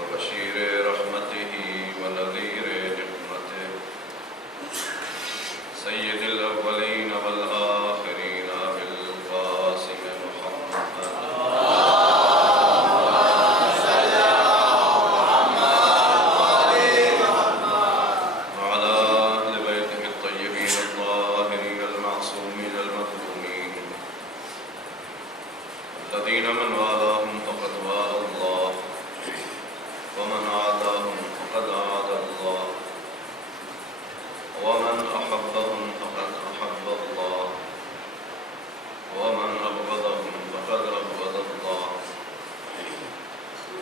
وبشير رحمته ونذير نعمته سيد الأولين والآخرين أبي القاسم محمد وعلى أهل بيته الطيبين الطاهرين المعصومين المظلومين الذين من والاهم فقد والى الله ومن عاداهم فقد عاد الله ومن أحبهم فقد أحب الله ومن أبغضهم فقد أبغض الله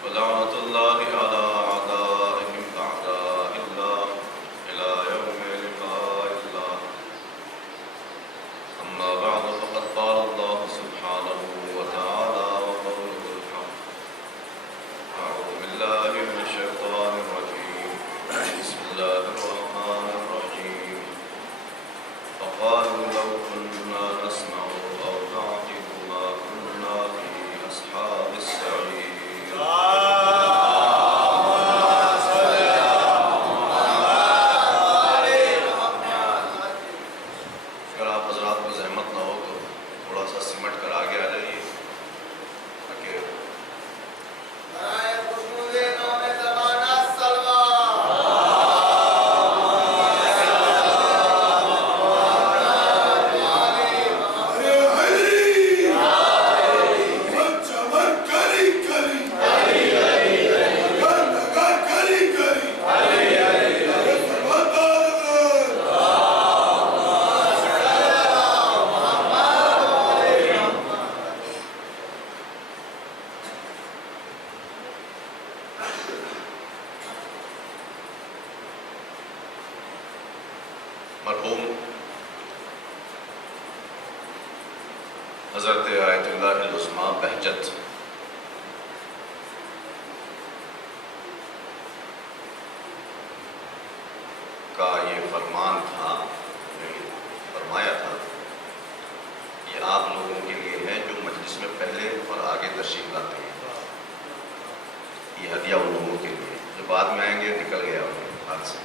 ولعنة الله على أعدائهم أعداء الله إلى يوم لقاء الله. أما بعد فقد قال الله سبحانه وتعالى وقوله الحق. أعوذ بالله من الشيطان الرجيم. بسم الله الرحمن الرحيم. فقالوا لو كنا نسمع أو نعقل ما كنا في أصحاب السعير. اگر آپ حضرات کو زحمت نہ ہو تو تھوڑا سا سمٹ کر آگے آ جائیے تاکہ مرحوم حضرت آیت اللہ العظمیٰ بہجت کا یہ فرمان تھا، فرمایا تھا، یہ آپ لوگوں کے لیے ہے جو مجلس میں پہلے اور آگے تشریف لاتے ہیں، یہ ہدیہ ان لوگوں کے لیے جو بعد میں آئیں گے نکل گیا ان کے ہاتھ سے۔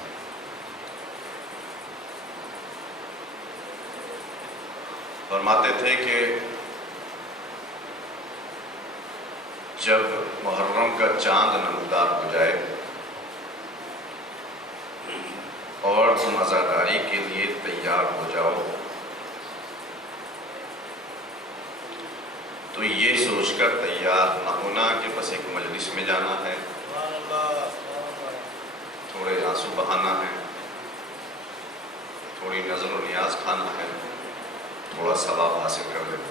فرماتے تھے کہ جب محرم کا چاند نمودار ہو جائے اور تم عزاداری کے لیے تیار ہو جاؤ تو یہ سوچ کر تیار نہ ہونا کہ بس ایک مجلس میں جانا ہے، تھوڑے آنسو بہانا ہے، تھوڑی نظر و نیاز کھانا ہے، تھوڑا ثواب حاصل کر لیں،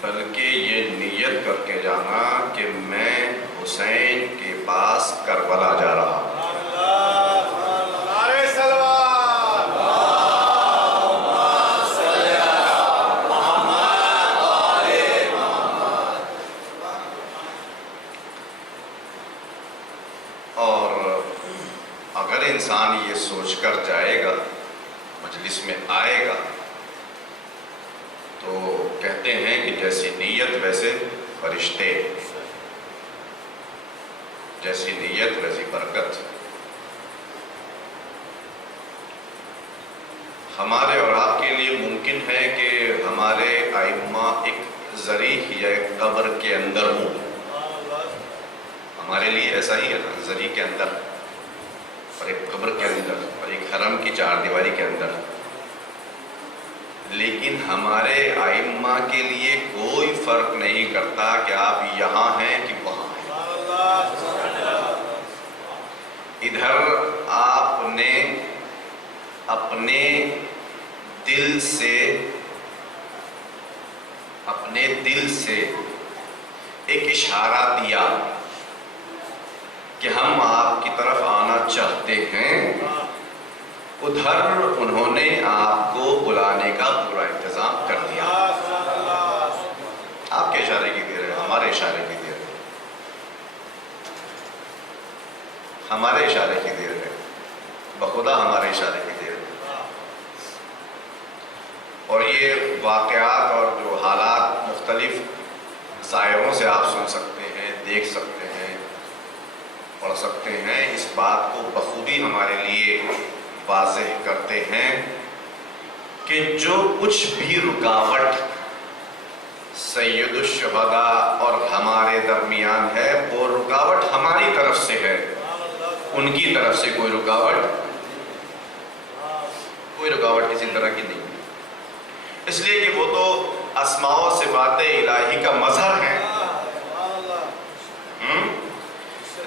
بلکہ یہ نیت کر کے جانا کہ میں حسین کے پاس کربلا جا رہا ہوں۔ اور اگر انسان یہ سوچ کر جائے گا، مجلس میں آئے گا، تو کہتے ہیں کہ جیسی نیت ویسے فرشتے، جیسی نیت ویسی برکت۔ ہمارے اور آپ کے لیے ممکن ہے کہ ہمارے ائمہ ایک ضریح یا ایک قبر کے اندر ہوں، ہمارے لیے ایسا ہی ہے نا، ضریح کے اندر اور ایک قبر کے اندر اور ایک حرم کی چار دیواری کے اندر، لیکن ہمارے ائمہ کے لیے کوئی فرق نہیں کرتا کہ آپ یہاں ہیں کہ وہاں ہیں۔ ادھر آپ نے اپنے دل سے ایک اشارہ دیا کہ ہم آپ کی طرف آنا چاہتے ہیں، ادھر انہوں نے آپ کو بلانے کا پورا انتظام کر دیا۔ آپ کے اشارے کی دیر ہے، ہمارے اشارے کی دیر ہے، ہمارے اشارے کی دیر ہے، بخدا ہمارے اشارے کی دیر ہے۔ اور یہ واقعات اور جو حالات مختلف ظاہروں سے آپ سن سکتے ہیں، دیکھ سکتے ہیں، پڑھ سکتے ہیں، اس بات کو بخوبی ہمارے لیے واضح کرتے ہیں کہ جو کچھ بھی رکاوٹ سید الشہداء اور ہمارے درمیان ہے وہ رکاوٹ ہماری طرف سے ہے، ان کی طرف سے کوئی رکاوٹ کسی طرح کی نہیں ہے، اس لیے کہ وہ تو اسماء و صفات الہی کا مظہر ہے۔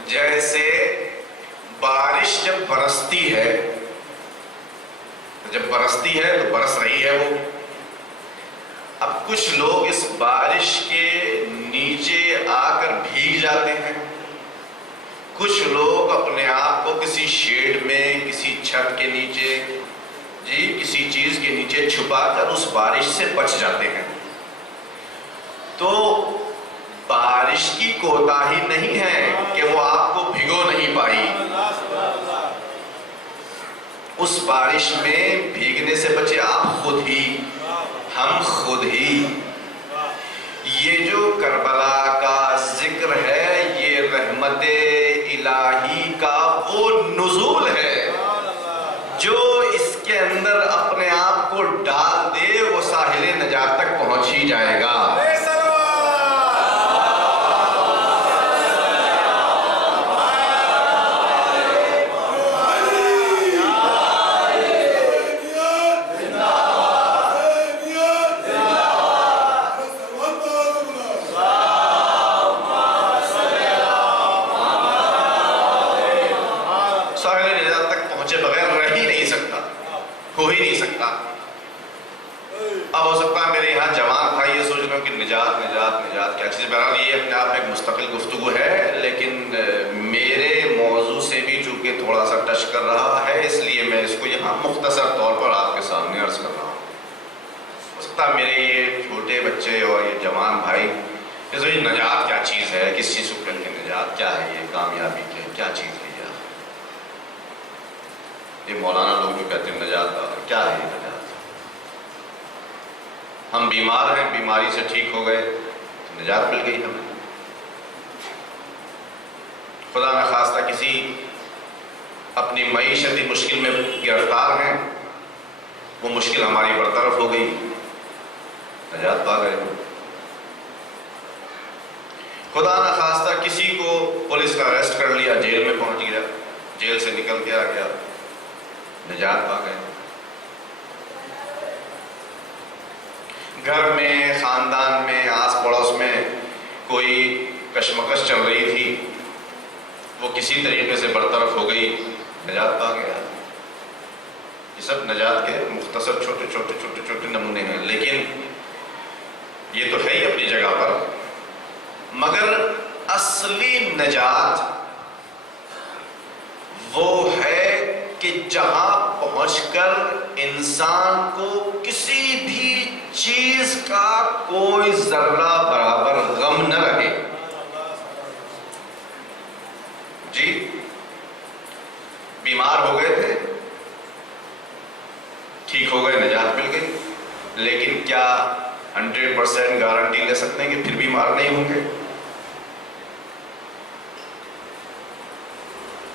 جیسے بارش جب برستی ہے تو برس رہی ہے وہ، اب کچھ لوگ اس بارش کے نیچے آ کر بھیگ جاتے ہیں، کچھ لوگ اپنے آپ کو کسی شیڈ میں، کسی چھت کے نیچے، کسی چیز کے نیچے چھپا کر اس بارش سے بچ جاتے ہیں۔ تو بارش کی کوتاہی نہیں ہے کہ وہ آپ کو بھگو نہیں پائی، اس بارش میں بھیگنے سے بچے آپ خود ہی، ہم خود ہی۔ یہ جو کربلا کا ذکر ہے یہ رحمت الہی کا وہ نزول ہے جو اس کے اندر اپنے آپ کو ڈال دے وہ ساحل نجات تک پہنچ ہی جائے گا۔ ہو ہی نہیں سکتا۔ اب ہو سکتا ہے میرے یہاں جوان بھائی یہ سوچ رہے ہو کہ نجات کیا چیز، بہرحال یہ اپنے آپ میں ایک مستقل گفتگو ہے، لیکن میرے موضوع سے بھی چونکہ تھوڑا سا ٹچ کر رہا ہے اس لیے میں اس کو یہاں مختصر طور پر آپ کے سامنے عرض کر رہا ہوں۔ ہو سکتا ہے میرے یہ چھوٹے بچے اور یہ جوان بھائی یہ سوچ نجات کیا چیز ہے، کس چیز کو کہیں گے نجات کیا ہے، یہ کامیابی کیا چیز ہے، یہ مولانا لوگ جو کہتے ہیں نجات کیا ہے، یہ نجات ہم بیمار ہیں، بیماری سے ٹھیک ہو گئے تو نجات مل گئی ہمیں۔ خدا نہ خواستہ کسی اپنی معیشتی مشکل میں گرفتار ہیں، وہ مشکل ہماری برطرف ہو گئی، نجات پا گئے۔ خدا نہ خواستہ کسی کو پولیس کا اریسٹ کر لیا، جیل میں پہنچ گیا، جیل سے نکل کے آ گیا، نجات پا گئے۔ گھر میں، خاندان میں، آس پڑوس میں کوئی کشمکش چل رہی تھی، وہ کسی طریقے سے برطرف ہو گئی، نجات پا گیا۔ یہ سب نجات کے مختصر چھوٹے نمونے ہیں، لیکن یہ تو ہے ہی اپنی جگہ پر، مگر اصلی نجات وہ ہے کہ جہاں پہنچ کر انسان کو کسی بھی چیز کا کوئی ذرہ برابر غم نہ رہے۔ جی بیمار ہو گئے تھے، ٹھیک ہو گئے، نجات مل گئی، لیکن کیا 100% گارنٹی لے سکتے ہیں کہ پھر بیمار نہیں ہوں گے؟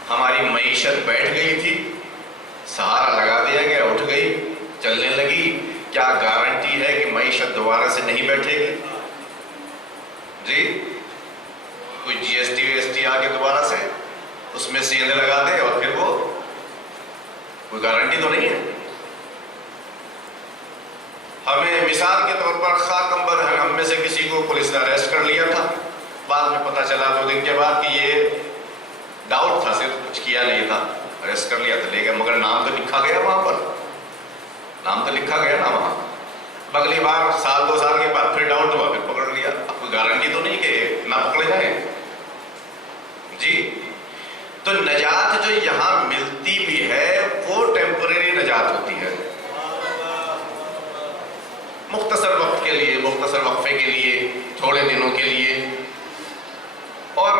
ہماری معیشت بیٹھ گئی تھی، سہارا لگا دیا گیا، اٹھ گئی، چلنے لگی، کیا گارنٹی ہے کہ معیشت دوبارہ سے نہیں بیٹھے گی؟ جی کوئی جی ایس ٹی آ کے دوبارہ سے اس میں سیندھ لگا دے اور پھر وہ کوئی گارنٹی تو نہیں ہے۔ ہمیں مثال کے طور پر خواہ کمبر ہے، ہم میں سے کسی کو پولیس نے اریسٹ کر لیا تھا، بعد میں پتہ چلا 2 دن کے بعد کہ یہ ڈاؤٹ تھا، صرف کچھ کیا نہیں تھا، اریسٹ کر لیا تھا، لے گیا، مگر نام تو لکھا گیا وہاں پر، نام تو لکھا گیا نا وہاں۔ اگلی بار 1-2 سال کے بعد پھر ڈاؤٹ ہوا، پھر پکڑ لیا، اب کوئی گارنٹی تو نہیں کہ نہ پکڑے جائیں۔ جی تو نجات جو یہاں ملتی بھی ہے وہ ٹیمپریری نجات ہوتی ہے، مختصر وقت کے لیے، مختصر وقفے کے لیے، تھوڑے دنوں کے لیے۔ اور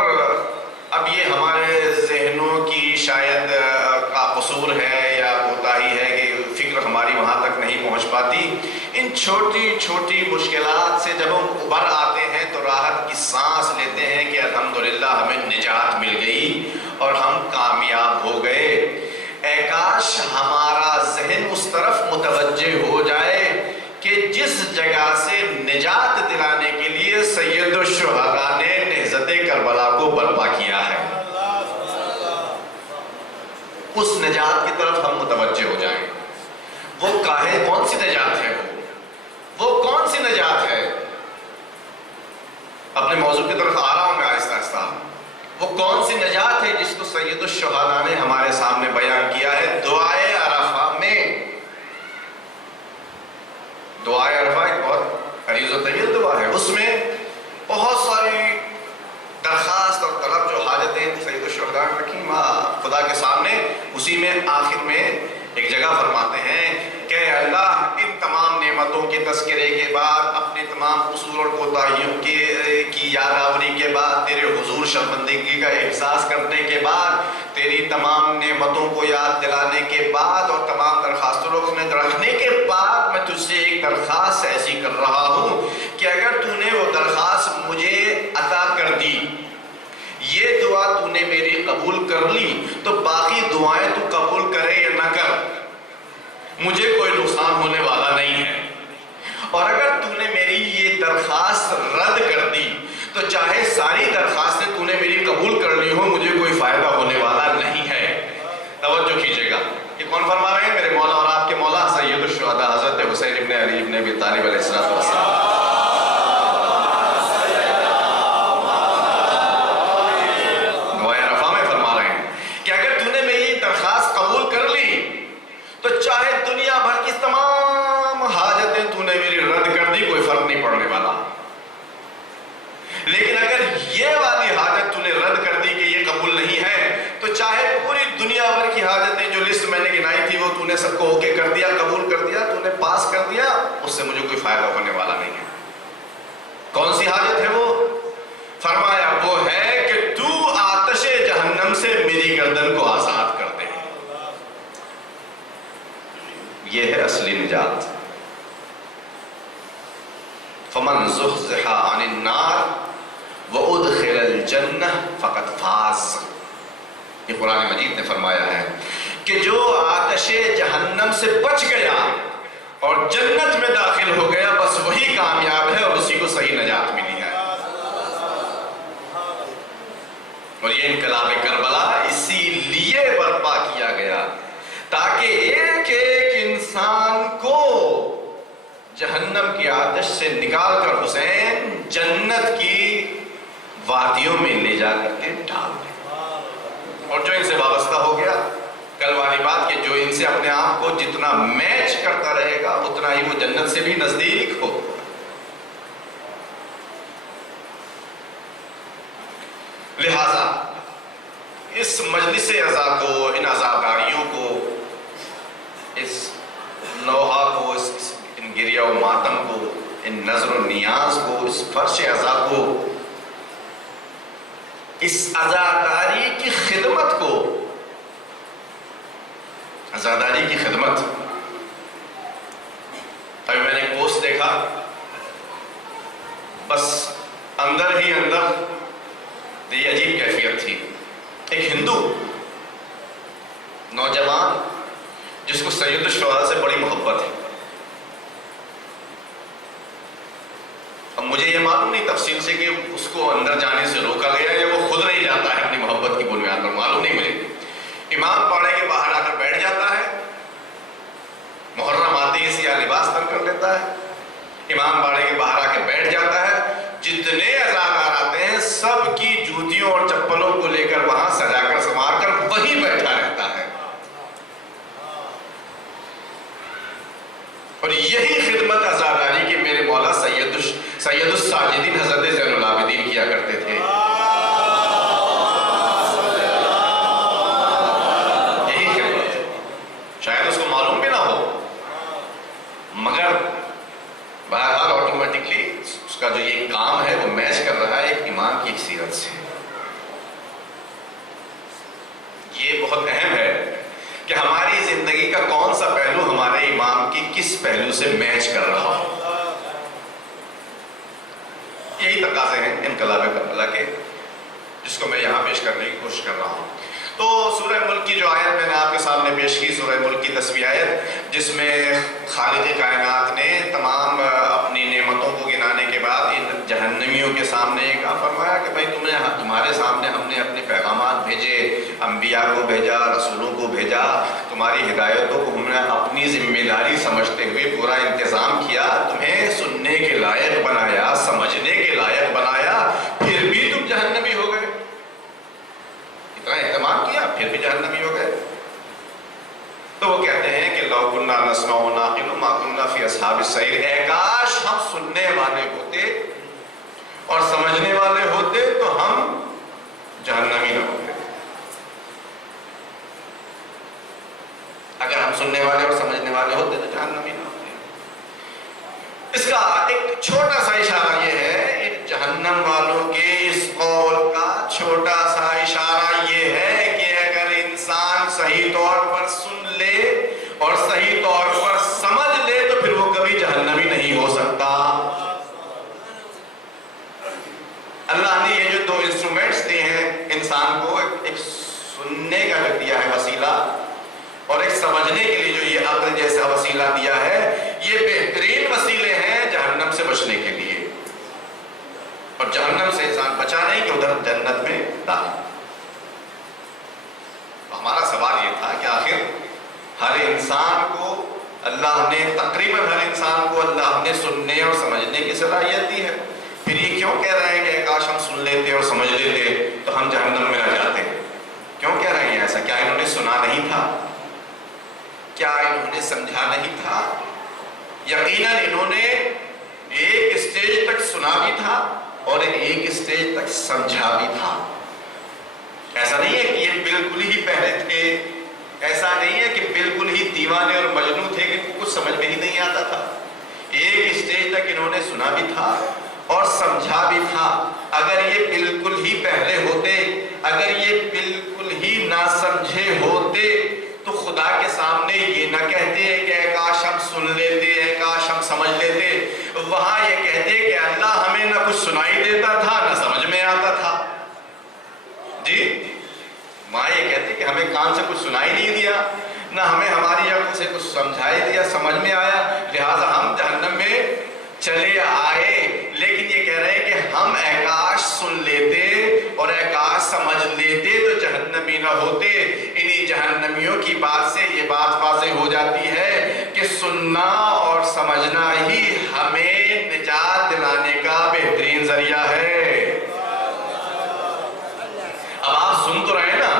اب یہ ہمارے ذہنوں کی شاید کا قصور ہے یا کوتاہی ہے کہ فکر ہماری وہاں تک نہیں پہنچ پاتی۔ ان چھوٹی چھوٹی مشکلات سے جب ہم ابھر آتے ہیں تو راحت کی سانس لیتے ہیں کہ الحمدللہ الحمدللہ ہمیں نجات مل گئی اور ہم کامیاب ہو گئے۔ اے کاش ہمارا ذہن اس طرف متوجہ ہو جائے کہ جس جگہ سے نجات دلانے کے لیے سید الشہداء نے نہضت کربلا کو برپا کیا ہے، اس نجات کی طرف ہم متوجہ ہو جائیں۔ وہ کون سی نجات ہے؟ وہ کون سی نجات ہے؟ اپنے موضوع کی طرف آ رہا ہوں میں آہستہ آہستہ۔ وہ کون سی نجات ہے جس کو سید الشہداء نے ہمارے سامنے بیان کیا ہے دعائے عرفہ میں؟ دعائے عرفہ ایک بہت عریض و طویل دعا ہے، اس میں بہت ساری درخواست اور طلب جو حاجتیں سید الشہداء نے رکھی خدا کے سامنے، اسی میں آخر میں ایک جگہ فرماتے ہیں کہ اللہ ان تمام نعمتوں کے تذکرے کے بعد، اپنے تمام قصور اور کوتاہیوں کی یادآوری کے بعد، تیرے حضور شرمندگی کا احساس کرنے کے بعد، تیری تمام نعمتوں کو یاد دلانے کے بعد اور تمام درخواستوں کو رکھنے کے بعد میں تجھ سے ایک درخواست ایسی کر رہا ہوں کہ اگر تو نے وہ درخواست مجھے عطا کر دی، یہ دعا تو نے میری قبول کر لی، تو باقی دعائیں تو قبول کرے یا نہ کر، مجھے کوئی نقصان ہونے والا نہیں ہے۔ اور اگر تو نے میری یہ درخواست رد کر دی تو چاہے ساری درخواستیں تو نے میری قبول کر لی ہو، مجھے کوئی فائدہ ہونے والا نہیں ہے۔ توجہ کیجئے گا، یہ کون فرما رہے ہیں؟ میرے مولا اور آپ کے مولا سید الشہداء حضرت حسین ابن علی ابن ابی طالب علیہ السلام۔ دعائے عرفہ میں فرما رہے ہیں کہ اگر تو نے میری درخواست قبول کر لی تو چاہے دنیا بھر کی تمام حاجتیں تو نے میری رد کر دی، کوئی فرق نہیں پڑنے والا۔ لیکن اگر یہ والی حاجت تو نے رد کر دی کہ یہ قبول نہیں ہے، تو چاہے پوری دنیا بھر کی حاجتیں جو لسٹ میں نے گنائی تھی وہ تو نے سب کو اوکے کر دیا، قبول کر دیا، تو نے پاس کر دیا، اس سے مجھے کوئی فائدہ ہونے والا نہیں ہے۔ کون سی حاجت ہے وہ؟ فرمایا وہ ہے کہ تو آتش جہنم سے میری گردن کو آزاد کر دے۔ یہ ہے اصلی نجات۔ فمن زحزح عن النار وادخل الجنہ فقد فاز۔ یہ قرآن مجید نے فرمایا ہے کہ جو آتش جہنم سے بچ گیا اور جنت میں داخل ہو گیا، بس وہی کامیاب ہے اور اسی کو صحیح نجات ملی ہے۔ اور یہ انقلاب کربلا اسی لیے برپا کیا گیا تاکہ ایک ایک انسان کو جہنم کی آتش سے نکال کر حسین جنت کی وادیوں میں لے جا کر کے ڈال دے۔ اور جو ان سے وابستہ ہو گیا، کل والی بات کہ جو ان سے اپنے آپ کو جتنا میچ کرتا رہے گا اتنا ہی وہ جنت سے بھی نزدیک ہو۔ لہذا اس مجلس عزا کو، ان عزاداریوں کو، اس نوحہ کو، ان گریہ و ماتم کو، ان نظر و نیاز کو، اس فرش عزا کو، اس عزاداری کی خدمت کو، عزاداری کی خدمت۔ ابھی میں نے ایک پوسٹ دیکھا، بس اندر ہی اندر یہ عجیب کیفیت تھی۔ ایک ہندو نوجوان جس کو سید الشہداء سے بڑی محبت ہے، اب مجھے یہ معلوم نہیں تفصیل سے کہ اس کو اندر جانے سے روکا گیا یا وہ خود نہیں جاتا ہے اپنی محبت کی بنیاد پر، معلوم نہیں مجھے۔ امام باڑے کے باہر آ کر بیٹھ جاتا ہے، محرم آتے ہی سیاہ لباس تن کر لیتا ہے، امام باڑے کے باہر آ کے بیٹھ جاتا ہے، جتنے عزادار آتے ہیں سب کی جوتیوں اور چپلوں کو لے کر وہاں سجا کر سنوار کر وہیں بیٹھا رہتا ہے۔ اور یہی خدمت عزاداری کے میرے مولا سید الساجدین حضرت زین العابدین کیا کرتے تھے۔ یہی خدمت، شاید اس کو معلوم بھی نہ ہو، مگر بہرحال آٹومیٹکلی اس کا جو یہ کام ہے وہ میچ کر رہا ہے ایک امام کی سیرت سے۔ یہ بہت اہم ہے کہ ہماری زندگی کا کون سا پہلو ہمارے امام کی کس پہلو سے میچ کر رہا ہو۔ یہی تقاضے ہیں انقلاب کربلا کے، جو کرنے کی کوشش کر رہا ہوں۔ تو سورہ ملک کی جو آیت میں نے آپ کے سامنے پیش کی، سورہ ملک کی 10ویں آیت، جس میں خالق کائنات نے تمام اپنی نعمتوں کو گنانے کے بعد ان جہنمیوں کے سامنے کہا، فرمایا کہ بھائی تمہارے سامنے ہم نے اپنے پیغامات بھیجے، انبیاء کو بھیجا، رسولوں کو بھیجا، تمہاری ہدایتوں کو ہم نے اپنی ذمہ داری سمجھتے ہوئے پورا انتظام کیا، تمہیں سننے کے لائق بنایا، سمجھنے کے لائق بنایا، پھر بھی تم جہنمی ہو گئے۔ اتنا اہتمام کیا پھر بھی جہنمی ہو گئے۔ تو وہ کہتے ہیں کہ لو کنا نسمع ونعقل ما کنا فی اصحاب السعیر، اے کاش ہم سننے والے ہوتے اور سمجھنے والے ہوتے تو ہم جہنمی نہ ہوتے۔ اگر ہم سننے والے اور سمجھنے والے ہوتے تو جہنمی نہ ہوتے۔ اس کا ایک چھوٹا سا اشارہ یہ ہے، جہنم والوں کے اس قول کا چھوٹا سا اشارہ یہ ہے کہ اگر انسان صحیح طور پر سن لے اور صحیح طور پر سمجھ لے تو پھر وہ کبھی جہنمی نہیں ہو سکتا۔ اللہ نے یہ جو دو انسٹرومنٹس دیے ہیں انسان کو، ایک سننے کا جو دیا ہے وسیلہ اور ایک سمجھنے کے لیے جو یہ عقل جیسا وسیلہ دیا ہے، یہ بہترین وسیلے ہیں جہنم سے بچنے کے لیے، اور جہنم سے انسان بچا نہیں کہ ادھر جنت میں داخل۔ ہمارا سوال یہ تھا کہ آخر ہر انسان کو اللہ نے، تقریباً ہر انسان کو اللہ نے سننے اور سمجھنے کی صلاحیت دی ہے، پھر یہ کیوں کہہ رہے ہیں کہ کاش ہم سن لیتے اور سمجھ لیتے تو ہم جہنم میں نہ جاتے؟ کیوں کہہ رہے ہیں ایسا؟ کیا انہوں نے سنا نہیں تھا؟ کیا انہوں نے سمجھا نہیں تھا؟ یقیناً انہوں نے ایک اسٹیج تک سنا بھی تھا اور ایک اسٹیج تک سمجھا بھی تھا۔ ایسا نہیں ہے کہ یہ بالکل ہی پہلے تھے، ایسا نہیں ہے کہ بالکل ہی دیوانے اور مجنون تھے کہ کچھ سمجھ میں ہی نہیں آتا تھا۔ ایک اسٹیج تک انہوں نے سنا بھی تھا اور سمجھا بھی تھا۔ اگر یہ بالکل ہی پہلے ہوتے، اگر یہ بالکل ہی نہ سمجھے ہوتے تو خدا کے سامنے یہ نہ کہتے کہ اے کاش ہم سن لیتے، اے کاش ہم سمجھ لیتے، وہاں یہ کہتے کہ اللہ ہمیں نہ کچھ سنائی دیتا تھا نہ سمجھ میں آتا تھا۔ جی ماں یہ کہتے کہ ہمیں کان سے کچھ سنائی نہیں دیا، نہ ہمیں ہماری آنکھوں سے کچھ سمجھائی دیا، سمجھ میں آیا، لہٰذا ہم جہنم میں چلے آئے۔ لیکن یہ کہہ رہے ہیں کہ ہم اے کاش سن لیتے اور اے کاش سمجھ لیتے تو جہنمی نہ ہوتے۔ انہی جہنمیوں کی بات سے یہ بات واضح ہو جاتی ہے کہ سننا اور سمجھنا ہی ہمیں نجات دلانے کا بہترین ذریعہ ہے۔ اب آپ سن تو رہے ہیں نا،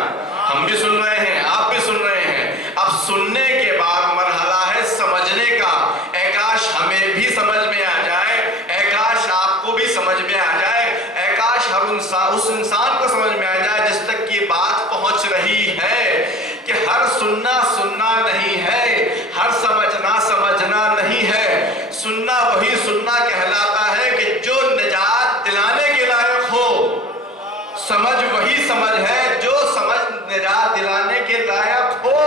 ہم بھی سن رہے ہیں، آپ بھی سن رہے ہیں۔ اب سننے کے بعد مرحلہ ہے سمجھنے کا۔ اے کاش ہمیں بھی سمجھ میں آ جائے، اے کاش آپ کو بھی سمجھ میں آ جائے، اے کاش ہر اس انسان کو سمجھ میں آ جائے جس تک یہ بات پہنچ رہی ہے کہ ہر سننا سننا نہیں ہے، ہر سمجھنا سمجھنا نہیں ہے۔ سننا وہی سننا کہلاتا ہے کہ جو نجات دلانے کے لائق ہو، سمجھ وہی سمجھ ہے جو سمجھ نجات دلانے کے لائق ہو،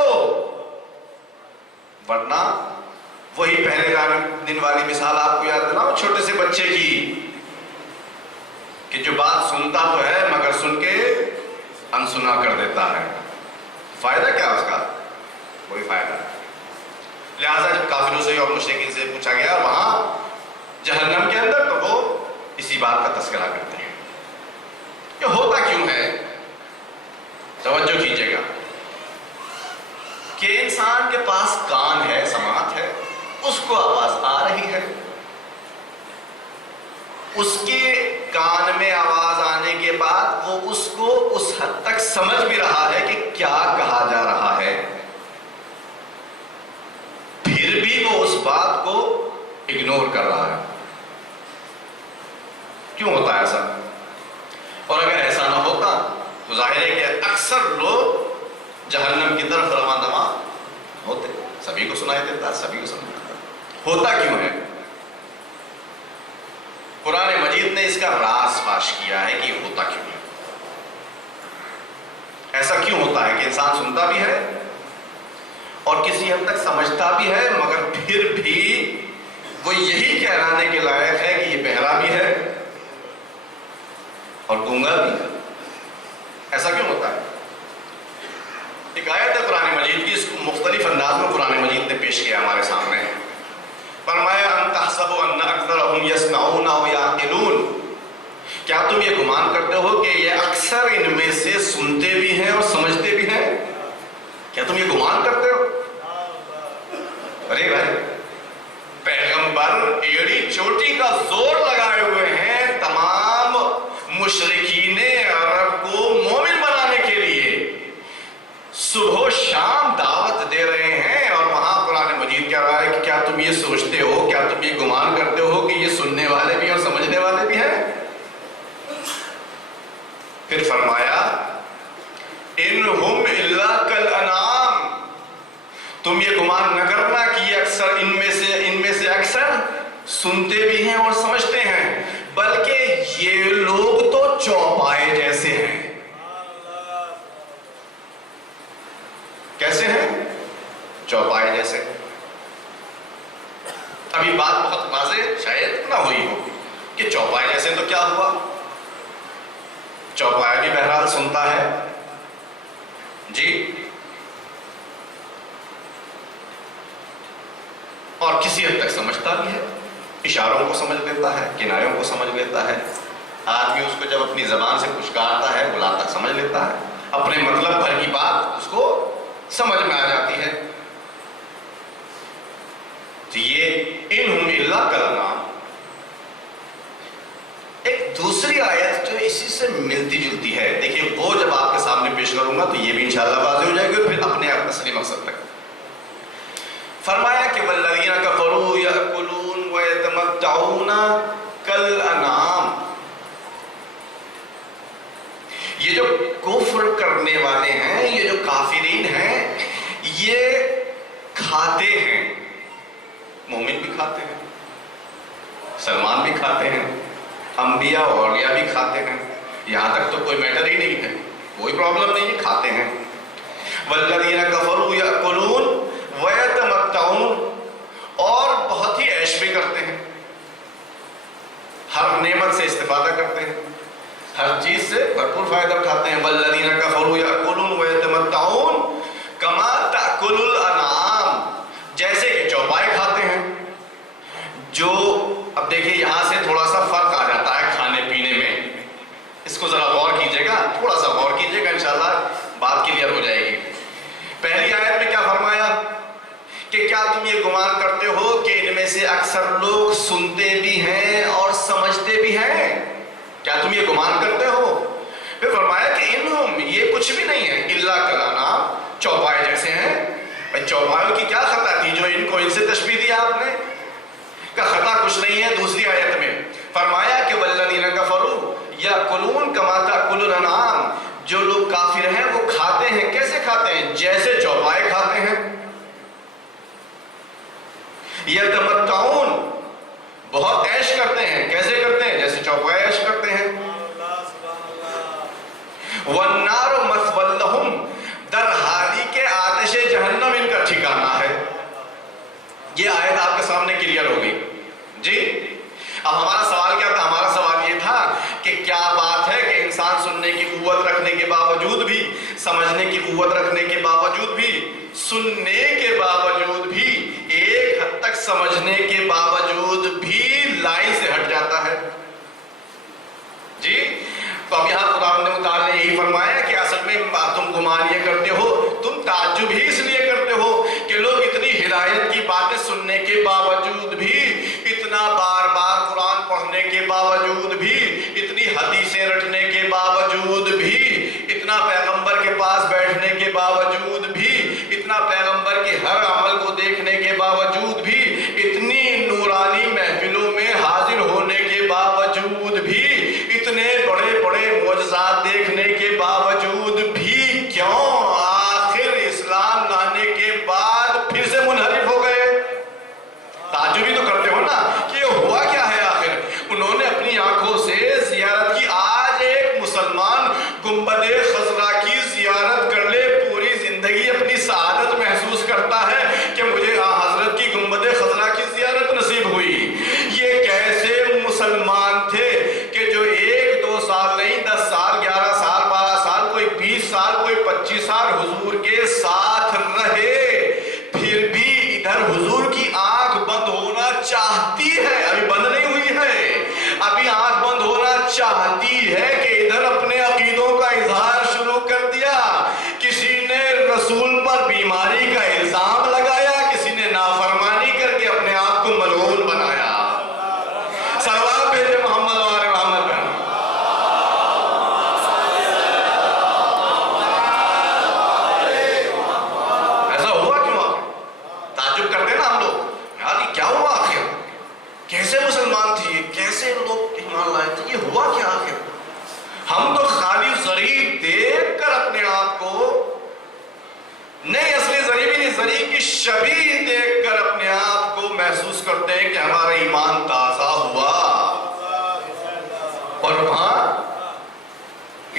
ورنہ وہی پہلے دن والی مثال آپ کو یاد دلاؤں چھوٹے سے بچے کی، کہ جو بات سنتا تو ہے مگر سن کے انسنا کر دیتا ہے۔ فائدہ کیا اس کا؟ کوئی فائدہ نہیں۔ لہٰذا جب کافروں سے اور مشرکین سے پوچھا گیا وہاں جہنم کے اندر، تو وہ اسی بات کا تذکرہ کرتے ہیں کہ ہوتا کیوں ہے۔ توجہ کیجیے گا کہ انسان کے پاس کان ہے، سماعت ہے، اس کو آواز آ رہی ہے، اس کے کان میں آواز آنے کے بعد وہ اس کو اس حد تک سمجھ بھی رہا ہے کہ کیا کہا جا رہا ہے، پھر بھی وہ اس بات کو اگنور کر رہا ہے۔ کیوں ہوتا ہے ایسا؟ اور اگر ایسا نہ ہوتا تو ظاہر ہے کہ اکثر لوگ جہنم کی طرف رواں دواں ہوتے، سبھی کو سنائی دیتا، سبھی کو سمجھ آتا۔ ہوتا کیوں ہے؟ قرآن مجید نے اس کا راز فاش کیا ہے کہ یہ ہوتا کیوں ہے۔ ایسا کیوں ہوتا ہے کہ انسان سنتا بھی ہے اور کسی حد تک سمجھتا بھی ہے، مگر پھر بھی وہ یہی کہلانے کے لائق ہے کہ یہ بہرا بھی ہے اور گونگا بھی ہے۔ ایسا کیوں ہوتا ہے؟ ایک آیت ہے قرآن مجید کی، اس کو مختلف انداز میں قرآن مجید نے پیش کیا ہمارے سامنے. فرمایا ان تحسبوا ان اکثرهم یسمعون او یعقلون، کیا تم یہ گمان کرتے ہو کہ یہ اکثر ان میں سے سنتے بھی ہیں اور سمجھتے بھی ہیں؟ کیا تم یہ گمان کرتے ہو؟ ارے بھائی، پیغمبر ایڑی چوٹی کا زور لگائے ہوئے ہیں تمام مشرکین عرب کو مومن بنانے کے لیے، صبح و شام دعوت دے رہے ہیں، اور وہاں قرآن مجید کہہ رہا ہے کہ کیا تم یہ سوچتے ہو، کیا تم یہ گمان کرتے ہو کہ یہ سننے والے بھی اور سمجھنے والے بھی ہیں؟ پھر فرمایا انہم الا کالانعام، تم یہ گمان نہ کرنا کہ یہ اکثر ان میں سے اکثر سنتے بھی ہیں اور سمجھتے ہیں، بلکہ یہ لوگ تو چوپائے جیسے ہیں. کیسے ہیں؟ چوپائے جیسے. ابھی بات بہت واضح شاید نہ ہوئی ہو کہ چوپائے جیسے تو کیا ہوا؟ چوپائے بھی بہرحال سنتا ہے جی، اور کسی حد تک سمجھتا بھی ہے، اشاروں کو سمجھ لیتا ہے، کنایوں کو سمجھ لیتا ہے. آدمی اس کو جب اپنی زبان سے کچھ کہتا ہے بلا تک سمجھ لیتا ہے، اپنے مطلب بھر کی بات اس کو سمجھ میں آ جاتی ہے. تو یہ انہم الا کالانعام. ایک دوسری آیت جو اسی سے ملتی جلتی ہے، دیکھیے وہ جب آپ کے سامنے پیش کروں گا تو یہ بھی انشاءاللہ واضح ہو جائے گی، اور پھر اپنے اصلی مقصد تک. فرمایا کہ والذین کفروا یأکلون ویتمتعون کالانعام، یہ جو کفر کرنے والے ہیں، یہ جو کافرین ہیں، یہ کھاتے ہیں. مومن بھی کھاتے ہیں، سلمان بھی کھاتے ہیں، انبیاء اور اولیاء بھی کھاتے ہیں، یہاں تک تو کوئی میٹر ہی نہیں ہے، کوئی پرابلم نہیں ہے، کھاتے ہیں. والذین کفروا یأکلون ویتمتعون، اور بہت ہی عیش بھی کرتے ہیں، ہر نعمت سے استفادہ کرتے ہیں، ہر چیز سے بھرپور فائدہ اٹھاتے ہیں. والذین کفروا یأکلون ویتمتعون کما تأکل الانعام، جیسے کہ چوپائے کھاتے ہیں. جو اب دیکھیے یہاں سے تھوڑا سا فرق آ جاتا ہے کھانے پینے میں، اس کو ذرا غور کیجئے گا، تھوڑا سا غور کیجئے گا، انشاءاللہ بات کلیئر ہو جائے گی. پہلی آیت میں کیا فرمایا کہ کیا تم یہ گمان کرتے ہو کہ ان میں سے اکثر لوگ سنتے بھی ہیں اور سمجھتے بھی ہیں؟ کیا تم یہ گمان کرتے ہو؟ پھر فرمایا کہ انہم، یہ کچھ بھی نہیں ہے، الا کالانعام، چوپائے جیسے ہیں. چوپایوں کی کیا خطا تھی جو ان کو ان سے تشبیہ دیا آپ نے؟ کا خطا کچھ نہیں ہے. دوسری آیت میں فرمایا کہ والذین کفروا یأکلون کما تأکل الانعام، جو لوگ کافر ہیں وہ کھاتے ہیں. کیسے کھاتے ہیں؟ جیسے چوپائے کھاتے ہیں. یتمتعون، بہت عیش کرتے ہیں. کیسے کرتے ہیں؟ جیسے چوپائے عیش کرتے ہیں. والنار مثوی لہم، در حالی کے آتش جہنم ان کا ٹھکانہ ہے. یہ آیت آپ کے سامنے کلیئر ہو گئی جی. اب ہمارا سوال کیا تھا؟ ہمارا سوال یہ تھا کہ کیا بات ہے کہ انسان سننے کی قوت رکھنے کے باوجود بھی، سمجھنے کی قوت رکھنے کے باوجود بھی، سننے کے باوجود بھی، ایک حد تک سمجھنے کے باوجود بھی لائن سے ہٹ جاتا ہے جی. تو اب یہاں خدا متعال نے یہی فرمایا کہ اصل میں تم گمان یہ کرتے ہو، تم تعجب ہی اس لیے کرتے ہو کہ لوگ اتنی ہدایت کی باتیں سننے کے باوجود بھی، اتنا بار بار قرآن پڑھنے کے باوجود بھی، اتنی حدیثیں رٹنے کے باوجود بھی، اتنا پیغمبر کے پاس بیٹھنے کے باوجود بھی، اتنا پیغمبر کے ہر عمل کو دیکھنے کے باوجود بھی، اتنی نورانی محفلوں میں حاضر ہونے کے باوجود بھی، اتنے بڑے بڑے معجزات دیکھنے کے باوجود بھی، کیوں آخر اسلام لانے کے بعد پھر سے منحرف ہو گئے؟ تعجب ہی تو کرتے ہو نا کہ یہ ہوا کیا ہے آخر. انہوں نے اپنی آنکھوں سے زیارت کی. آج ایک مسلمان گنبد خضرا کی زیارت کر لے، پوری زندگی اپنی سعادت محسوس کرتا ہے کہ مجھے حضرت کی گنبد خضرا کی زیارت نصیب ہوئی. یہ کیسے مسلمان تھے کہ جو 1-2 سال نہیں 10 سال 11 سال 12 سال کوئی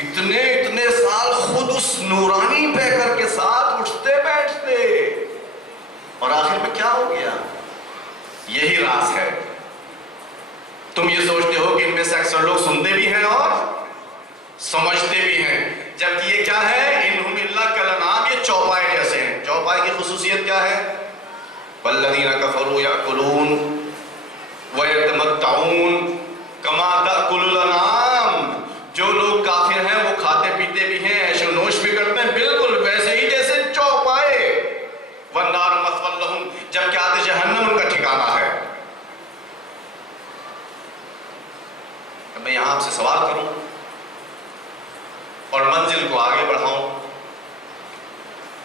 اتنے سال خود اس نورانی پیکر کے ساتھ اٹھتے بیٹھتے، اور آخر میں کیا ہو گیا؟ یہی راز ہے۔ تم یہ سوچتے ہو کہ ان میں سے اکثر لوگ سنتے بھی ہیں اور سمجھتے بھی ہیں، جبکہ یہ کیا ہے؟ انہم الا کالانعام، یہ چوپائے جیسے ہیں۔ چوپائے کی خصوصیت کیا ہے؟ والذین کفروا یاکلون ویتمتعون کما تاکل الانعام، جو لوگ کافر ہیں وہ کھاتے پیتے بھی ہیں، عیش و نوش بھی کرتے ہیں، بالکل ویسے ہی جیسے چوپائے۔ والنار مثوی لہم، جبکہ آتش جہنم ان کا ٹھکانہ ہے۔ اب میں یہاں آپ سے سوال کروں اور منزل کو آگے بڑھاؤں،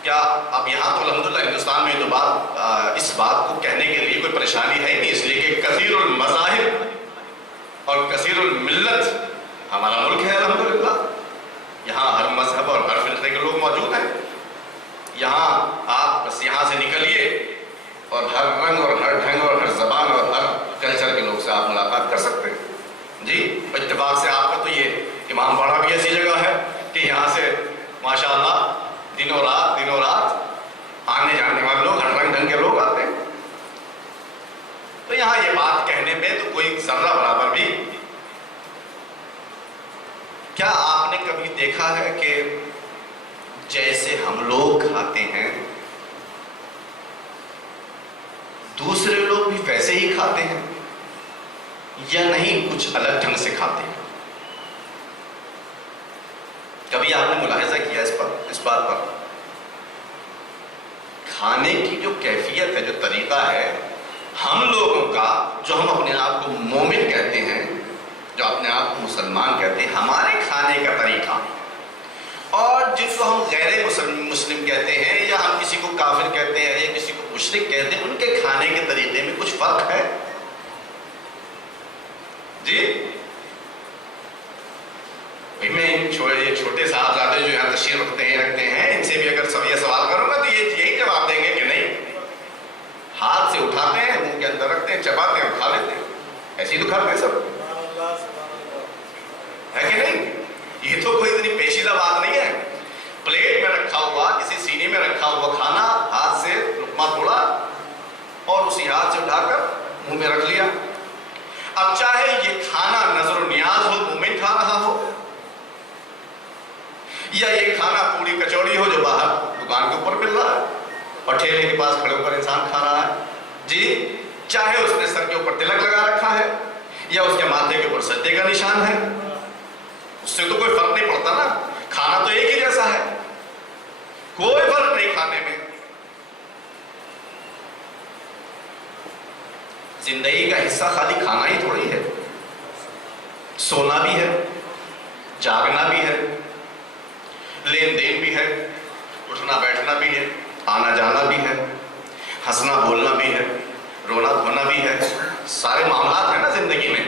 کیا اب یہاں تو الحمدللہ ہندوستان میں تو اس بات کو کہنے کے لیے کوئی پریشانی ہے نہیں، اس لیے کہ کثیر المذاہب اور کثیر الملت ہمارا ملک ہے الحمدللہ، یہاں ہر مذہب اور ہر فرقے کے لوگ موجود ہیں۔ یہاں آپ بس یہاں سے نکلیے اور ہر رنگ اور ہر ڈھنگ اور ہر زبان اور ہر کلچر کے لوگ سے آپ ملاقات کر سکتے ہیں جی۔ اتفاق سے آپ کا تو یہ امام باڑہ بھی ایسی جگہ ہے کہ یہاں سے ماشاءاللہ دنوں رات آنے جانے والے لوگ، ہر رنگ ڈھنگ کے لوگ آتے ہیں۔ تو یہاں یہ بات کہنے میں تو کوئی ذرہ برابر بھی۔ کیا آپ نے کبھی دیکھا ہے کہ جیسے ہم لوگ کھاتے ہیں دوسرے لوگ بھی ویسے ہی کھاتے ہیں، یا نہیں کچھ الگ ڈھنگ سے کھاتے ہیں؟ کبھی آپ نے ملاحظہ کیا اس بات پر؟ کھانے کی جو کیفیت ہے، جو طریقہ ہے ہم لوگوں کا، جو ہم اپنے آپ کو مومن کہتے ہیں، جو اپنے آپ کو مسلمان کہتے ہیں، ہمارے کھانے کا طریقہ، اور جن کو ہم غیر مسلم کہتے ہیں، یا ہم کسی کو کافر کہتے ہیں یا کسی کو مشرک کہتے ہیں، ان کے کھانے کے طریقے میں کچھ فرق ہے جی؟ میں چھوٹے صاحبزادے جو یہاں تشریف رکھتے ہیں، ان سے بھی اگر یہ سوال کروں گا تو یہی جواب دیں گے کہ نہیں، ہاتھ سے اٹھاتے ہیں، منہ کے اندر رکھتے ہیں، چباتے ہیں اور کھا لیتے ہیں، ایسے ہی تو کھاتے ہیں سب، ہے کہ نہیں؟ یہ تو کوئی اتنی پیچیدہ بات نہیں ہے۔ پلیٹ میں رکھا ہوا، کسی سینے میں رکھا ہوا کھانا، ہاتھ سے لقمہ توڑا اور اسی ہاتھ سے اٹھا کر منہ میں رکھ لیا۔ اب چاہے یہ کھانا نظر و نیاز ہو، مومن کھا رہا ہو، یا یہ کھانا پوری کچوڑی ہو جو باہر دکان کے اوپر مل رہا ہے اور ٹھیلے کے پاس کھڑے ہو کر انسان کھا رہا ہے جی، چاہے اس نے سر کے اوپر تلک لگا رکھا ہے یا اس کے ماتھے کے اوپر سجدے کا نشان ہے، اس سے تو کوئی فرق نہیں پڑتا نا، کھانا تو ایک ہی جیسا ہے، کوئی فرق نہیں کھانے میں۔ زندگی کا حصہ خالی کھانا ہی تھوڑی ہے، سونا بھی ہے، جاگنا بھی ہے، لین دین بھی ہے، اٹھنا بیٹھنا بھی ہے، آنا جانا بھی ہے، ہنسنا بولنا بھی ہے، رونا دھونا بھی ہے، سارے معاملات ہیں نا زندگی میں۔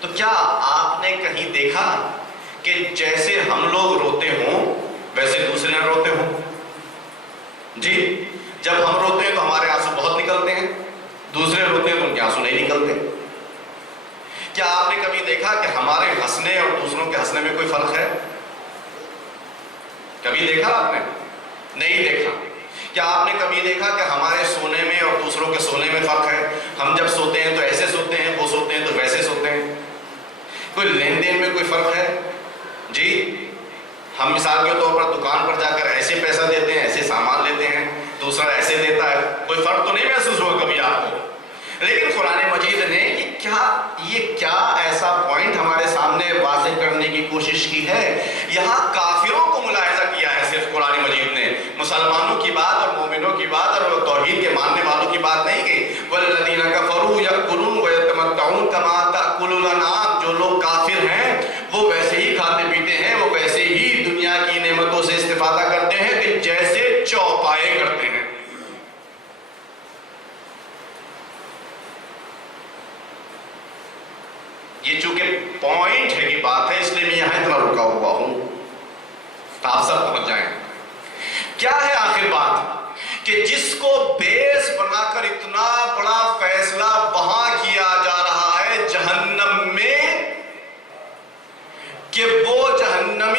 تو کیا آپ نے کہیں دیکھا کہ جیسے ہم لوگ روتے ہوں ویسے دوسرے نہ روتے ہوں؟ جی، جب ہم روتے ہیں تو ہمارے آنسو بہت نکلتے ہیں، دوسرے روتے ہیں تو ان کے آنسو نہیں نکلتے۔ کیا آپ نے کبھی دیکھا کہ ہمارے ہنسنے اور دوسروں کے ہنسنے میں کوئی فرق ہے؟ کبھی دیکھا آپ نے؟ نہیں دیکھا۔ کیا آپ نے کبھی دیکھا کہ ہمارے سونے میں اور دوسروں کے سونے میں فرق ہے؟ ہم جب سوتے ہیں تو ایسے سوتے ہیں، وہ سوتے ہیں تو ویسے سوتے ہیں۔ کوئی لین دین میں کوئی فرق ہے؟ جی، ہم مثال کے طور پر دکان پر جا کر ایسے پیسہ دیتے ہیں، ایسے سامان لیتے ہیں، دوسرا ایسے دیتا ہے، کوئی فرق تو نہیں محسوس ہوا کبھی آپ کو؟ لیکن قرآن مجید نے یہ کیا ایسا پوائنٹ ہمارے سامنے واضح کرنے کی کوشش کی ہے؟ یہاں کافروں کو ملاحظہ کیا ہے صرف قرآن مجید نے، مسلمانوں کی بات اور مومنوں کی بات اور توحید کے ماننے والوں کی بات نہیں کی۔ وَالَّذِينَ كَفَرُوا يَأْكُلُونَ وَيَتَمَتَّعُونَ كَمَا تَأْكُلُ الْأَنْعَامُ، جو لوگ کافر ہیں وہ ویسے ہی کھاتے پیتے ہیں، وہ ویسے ہی دنیا کی نعمتوں سے استفادہ کرتے ہیں کہ جیسے چوپائے کرتے ہیں۔ یہ چونکہ پوائنٹ ہے کہ بات ہے، اس لیے میں یہاں اتنا رکا ہوا ہوں، آپ سب سمجھ جائیں۔ کیا ہے آخر بات کہ جس کو بیس بنا کر اتنا بڑا فیصلہ وہاں کیا جا رہا ہے جہنم میں، کہ وہ جہنم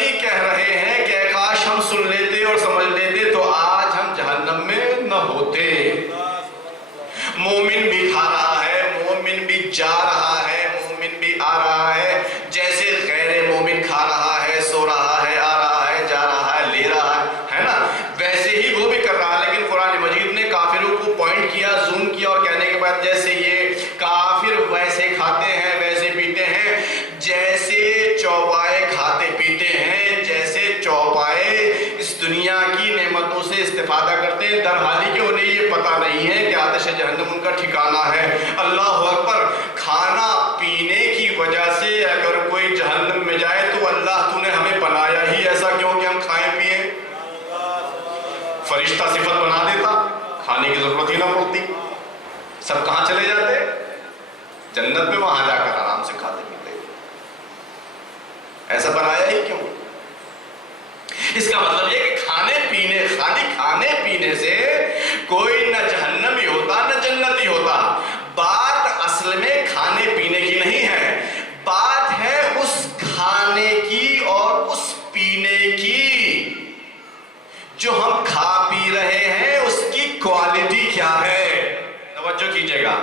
دنیا کی نعمتوں سے استفادہ کرتے ہیں، در حالی کہ انہیں یہ پتہ نہیں ہے کہ آتش جہنم ان کا ٹھکانہ ہے۔ اللہ اکبر! کھانا پینے کی وجہ سے اگر کوئی جہنم میں جائے تو اللہ تو نے ہمیں بنایا ہی ایسا کیوں کہ ہم کھائیں پیئیں؟ فرشتہ صفت بنا دیتا، کھانے کی ضرورت ہی نہ پڑتی، سب کہاں چلے جاتے؟ جنت میں، وہاں جا کر آرام سے کھاتے پیتے۔ ایسا بنایا ہی کیوں؟ اس کا مطلب یہ کہ خالی کھانے پینے سے کوئی نہ جہنمی ہوتا نہ جنتی ہوتا۔ بات اصل میں کھانے پینے کی نہیں ہے، بات ہے اس کھانے کی اور اس پینے کی جو ہم کھا پی رہے ہیں، اس کی کوالٹی کیا ہے؟ توجہ کیجئے گا،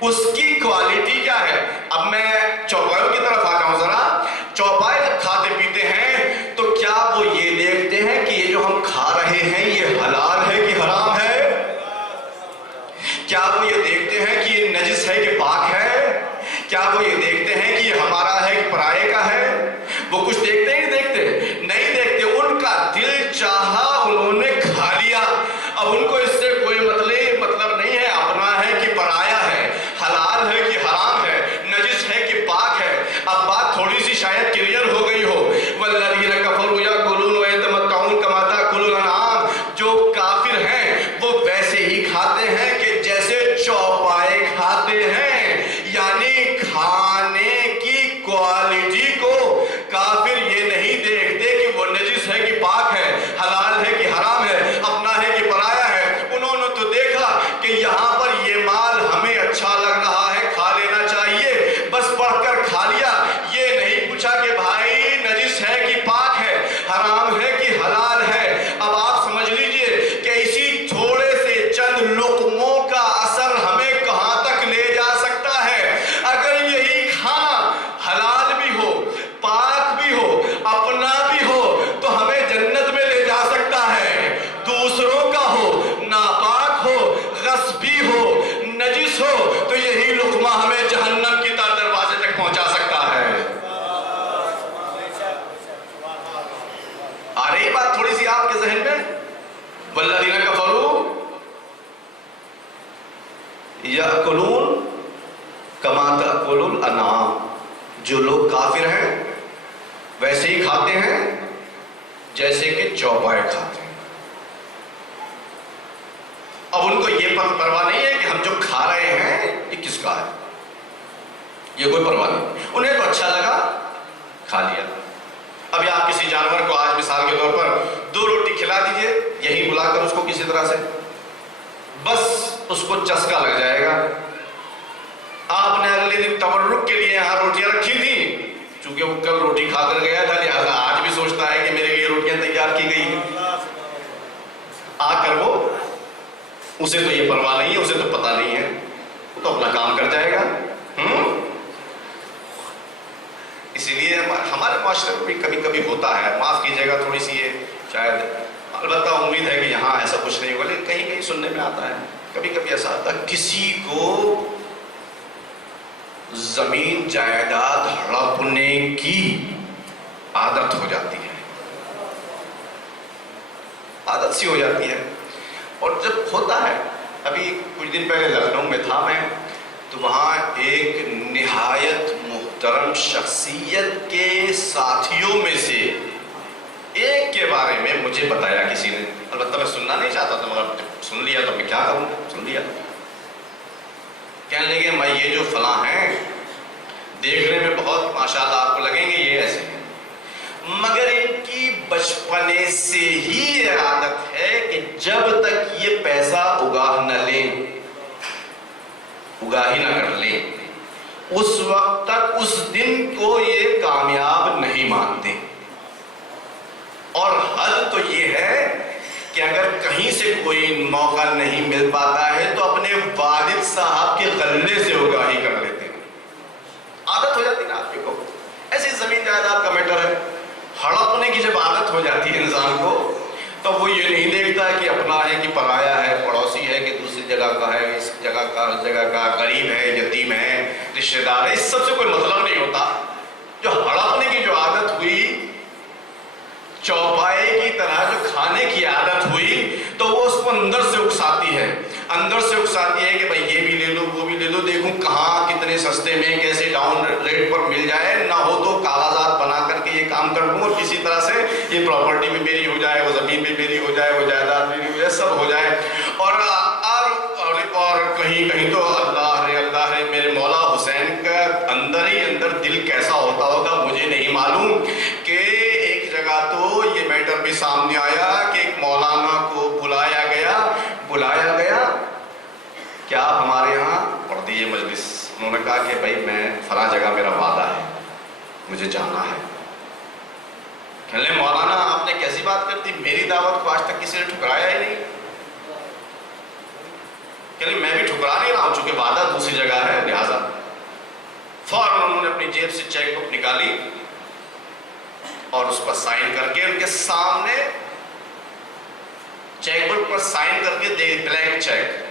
اس کی کوالٹی کیا ہے؟ اب میں چوپایوں کی طرف آ جاؤں ذرا۔ چوپائے جب کھاتے پیتے ہیں تو کیا وہ یہ دیکھتے ہیں کہ یہ جو ہم کھا رہے ہیں یہ حلال ہے کہ حرام ہے؟ کیا وہ یہ دیکھتے ہیں کہ یہ نجس ہے کہ پاک ہے؟ کیا وہ یہ دیکھتے ہیں کہ یہ ہمارا ہے کہ پرائے کا ہے؟ وہ کچھ دیکھتے ہی نہیں دیکھتے۔ ان کا دل چاہا، انہوں نے کھا لیا، اب ان کو اس سے کوئی مطلب نہیں ہے، اپنا ہے کہ پرایا ہے، حلال ہے کہ حرام ہے، نجس ہے کہ پاک ہے۔ اب بات تھوڑی سی شاید کلیئر ہو گئی ہو۔ والذین کفروا یاکلون ویتمتعون کما تاکل الانعام، جو کافر ہیں وہ ویسے ہی کھاتے ہیں کہ جیسے چوپائے کھاتے ہیں، یعنی کھانے کی کوالٹی کو کافر یہ نہیں دیکھتے کہ وہ نجس ہے کہ پاک ہے، حلال ہے کہ حرام ہے، اپنا ہے کہ پرایا ہے۔ انہوں نے تو دیکھا کہ یہاں پر یہ مال ہمیں اچھا لگ رہا ہے، کھا لینا چاہیے، بس بڑھ کر کھا لیا۔ یہ نہیں پوچھا کہ بھائی نجس ہے کہ پاک ہے، حرام ہے کہ حلال ہے۔ اب آپ سمجھ لیجئے کہ اسی تھوڑے سے چند لقموں کا اثر ہمیں کہاں تک لے جا سکتا ہے۔ اگر یہی کھانا حلال بھی ہو، پاک بھی ہو، اپنا بھی ہو تو ہمیں جنت میں لے جا سکتا ہے، دوسروں کا ہو، ناپاک ہو، غصبی ہو، نجس ہو تو یہی لقمہ ہمیں جہنم کی دروازے تک پہنچا سکتا ہے۔ آ رہی بات تھوڑی سی آپ کے ذہن میں؟ والذین کفروا یاکلون کما تاکل الانعام، جو لوگ کافر ہیں ویسے ہی کھاتے ہیں جیسے کہ چوپائے کھاتے ہیں۔ اب ان کو یہ پرواہ نہیں ہے کہ ہم جو کھا رہے ہیں یہ کس کا ہے، یہ کوئی پرواہ نہیں، انہیں تو اچھا لگا کھا لیا۔ اب آپ کسی جانور کو آج مثال کے طور پر 2 روٹی کھلا دیجئے، یہی بلا کر اس کو کسی طرح سے، بس اس کو چسکا لگ جائے گا۔ آپ نے اگلے دن تبرک کے لیے یہاں روٹیاں رکھی تھی، چونکہ وہ کل روٹی کھا کر گیا تھا لہذا آج بھی سوچتا ہے کہ میرے لیے روٹیاں تیار کی گئی ہیں۔ آ کر وہ اسے تو یہ پرواہ نہیں ہے، اسے تو پتہ نہیں ہے، وہ تو اپنا کام کر جائے گا۔ اسی لیے ہمارے معاشرے میں بھی کبھی کبھی ہوتا ہے، معاف کیجیے گا تھوڑی سی یہ شاید، البتہ امید ہے کہ یہاں ایسا کچھ نہیں ہوگا، لیکن کہیں کہیں سننے میں آتا ہے، کبھی کبھی ایسا آتا ہے کسی کو زمین جائیداد ہڑپنے کی عادت ہو جاتی ہے، عادت سی ہو جاتی ہے، اور جب ہوتا ہے، ابھی کچھ دن پہلے لکھنؤ میں تھا میں، تو وہاں ایک نہایت محترم شخصیت کے ساتھیوں میں سے ایک کے بارے میں مجھے بتایا کسی نے، البتہ میں سننا نہیں چاہتا تھا مگر سن لیا تو میں کیا کروں، سن لیا۔ کہنے لگے میں یہ جو فلاں ہیں دیکھنے میں بہت ماشاءاللہ آپ کو لگیں گے یہ ایسے ہیں، مگر ان کی بچپنے سے ہی یہ عادت ہے کہ جب تک یہ پیسہ اگا نہ لیں، اگا ہی نہ کر لیں، اس وقت تک اس دن کو یہ کامیاب نہیں مانتے۔ اور حل تو یہ ہے کہ اگر کہیں سے کوئی موقع نہیں مل پاتا ہے تو اپنے والد صاحب کے غلے سے اگاہی کر لیتے ہیں۔ عادت ہو جاتی نا آدمی کو، ایسی زمین جائیداد کا میٹر ہے، ہڑپنے کی جب عادت ہو جاتی ہے انسان کو تو وہ یہ نہیں دیکھتا ہے کہ اپنا ہے کہ پرایا ہے، پڑوسی ہے کہ دوسری جگہ کا ہے، اس جگہ کا اس جگہ کا، غریب ہے، یتیم ہے، رشتہ دار ہے، اس سب سے کوئی مطلب نہیں ہوتا۔ جو ہڑپنے کی جو عادت ہوئی، چوپائے کی طرح جو کھانے کی عادت ہوئی تو وہ اس کو اندر سے اکساتی ہے کہ بھائی یہ بھی لے لو وہ بھی لے لو، دیکھوں کہاں کتنے سستے میں کیسے ڈاؤن ریٹ پر مل جائے، نہ ہو تو کاغذات بنا کر کے یہ کام کر لوں اور کسی طرح سے یہ پراپرٹی بھی میری ہو جائے، وہ زمین بھی میری ہو جائے، وہ جائیداد میری ہو جائے، سب ہو جائے۔ اور کہیں تو اللہ ہے میرے مولا حسین کا اندر ہی اندر دل کیسا ہوتا ہوگا مجھے نہیں معلوم، کہ ایک جگہ تو یہ میٹر بھی سامنے آیا کہ ایک مولانا کو بلایا گیا کیا آپ ہمارے یہاں پڑھ دیجیے مجلس۔ انہوں نے کہا کہ بھائی میں فلاں جگہ میرا وعدہ ہے، مجھے جانا ہے۔ کہنے مولانا آپ نے کیسی بات کرتی، میری دعوت کو آج تک کسی نے ٹھکرایا ہی نہیں۔ کہنے میں بھی ٹھکرا نہیں رہا ہوں، چونکہ وعدہ دوسری جگہ ہے، لہٰذا فوراً انہوں نے اپنی جیب سے چیک بک نکالی اور اس پر سائن کر کے ان کے سامنے چیک بک پر سائن کر کے دے بلینک چیک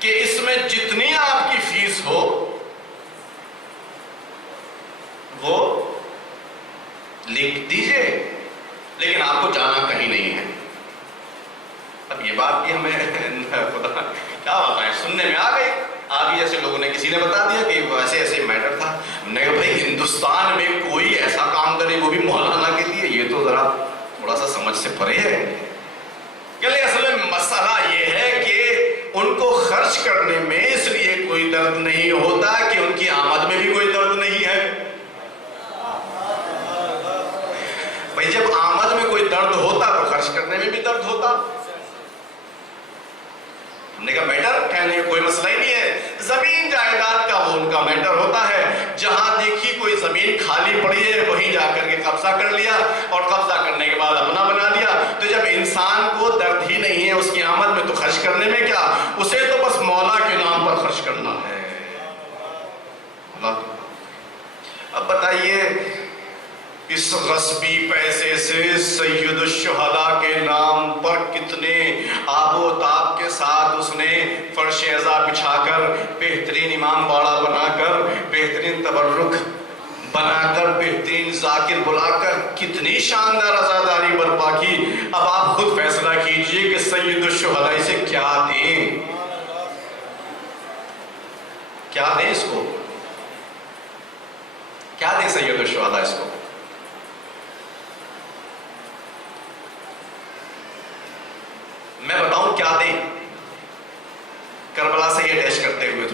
کہ اس میں جتنی آپ کی فیس ہو وہ لکھ دیجئے، لیکن آپ کو جانا کہیں نہیں ہے۔ اب یہ بات بھی ہمیں خدا کیا بتائیں سننے میں آ گئی، آگے جیسے لوگوں نے کسی نے بتا دیا کہ ایسے ایسے میٹر تھا۔ ہم نے کہا بھائی ہندوستان میں کوئی ایسا کام کرے وہ بھی مولانا کے لیے، یہ تو ذرا تھوڑا سا سمجھ سے پرے ہے۔ کہ اصل میں مسئلہ یہ ہے کہ ان کو خرچ کرنے میں اس لیے کوئی درد نہیں ہوتا کہ ان کی آمد میں بھی کوئی درد نہیں ہے۔ بھائی جب آمد میں کوئی درد ہوتا تو خرچ کرنے میں بھی درد ہوتا۔ ہم نے کہا میٹر کہنے کوئی مسئلہ ہی نہیں ہے، زمین جائیداد کا وہ ان کا میٹر ہوتا ہے، جہاں دیکھی کوئی زمین خالی پڑی ہے وہیں جا کر کے قبضہ کر لیا اور قبضہ کرنے کے بعد اپنا بنا لیا۔ تو جب انسان کو درد ہی نہیں ہے اس کی آمد میں تو خرچ کرنے میں کیا، اسے تو بس مولا کے نام پر خرچ کرنا ہے۔ اب بتائیے اس غصبی پیسے سے سید الشہداء کے نام پر کتنے آب و تاب کے ساتھ اس نے فرش عزا بچھا کر، بہترین امام باڑہ بنا کر، بہترین تبرک بنا کر، بہترین ذاکر بلا کر کتنی شاندار عزاداری برپا کی۔ اب آپ خود فیصلہ کیجئے کہ سید الشہداء اسے کیا دیں، کیا دیں اس کو، کیا دیں سید الشہداء اس کو۔ میں بتاؤں کیا دیں، کربلا سے یہ ڈیش کرتے ہوئے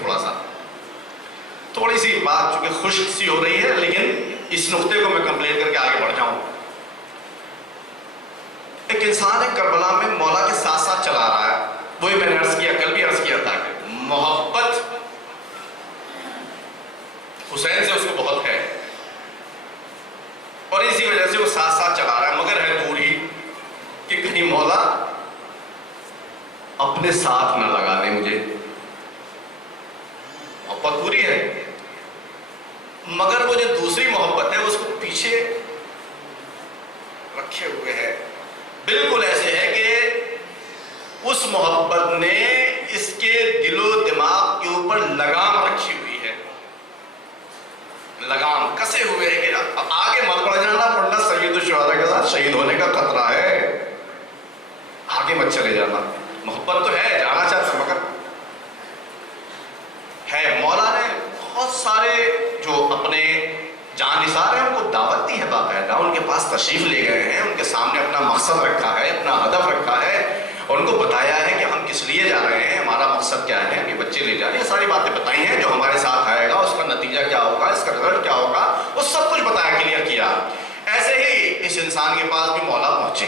تھوڑی سی بات چونکہ خشک سی ہو رہی ہے، لیکن اس نقطے کو میں کمپلیٹ کر کے آگے بڑھ جاؤں۔ ایک انسان ہے کربلا میں مولا کے ساتھ ساتھ چلا رہا ہے، وہی میں نے عرض کیا، کل بھی عرض کیا تھا کہ محبت حسین سے اس کو بہت ہے اور اسی وجہ سے وہ ساتھ ساتھ چلا رہا ہے، مگر ہے دور ہی کہ کہیں مولا اپنے ساتھ نہ لگا دے مجھے۔ محبت پوری ہے مگر وہ جو دوسری محبت ہے اس کو پیچھے رکھے ہوئے ہے۔ بالکل ایسے ہے کہ اس محبت نے اس کے دل و دماغ کے اوپر لگام رکھی ہوئی ہے، لگام کسے ہوئے ہے کہ اب آگے مت بڑھ جانا، ورنہ سید الشہداء کے ساتھ شہید ہونے کا خطرہ ہے، آگے مت چلے جانا۔ محبت تو ہے، جانا چاہتا مگر ہے۔ مولا نے بہت سارے جو اپنے جان نثار ہیں ان کو دعوت دی ہے باقاعدہ، ان کے پاس تشریف لے گئے ہیں، ان کے سامنے اپنا مقصد رکھا ہے، اپنا ہدف رکھا ہے، اور ان کو بتایا ہے کہ ہم کس لیے جا رہے ہیں، ہمارا مقصد کیا ہے، یہ بچے لے جا رہے ہیں، یہ ساری باتیں بتائی ہیں، جو ہمارے ساتھ آئے گا اس کا نتیجہ کیا ہوگا، اس کا رزلٹ کیا ہوگا، وہ سب کچھ بتایا، کلیئر کیا۔ ایسے ہی اس انسان کے پاس بھی مولا پہنچے،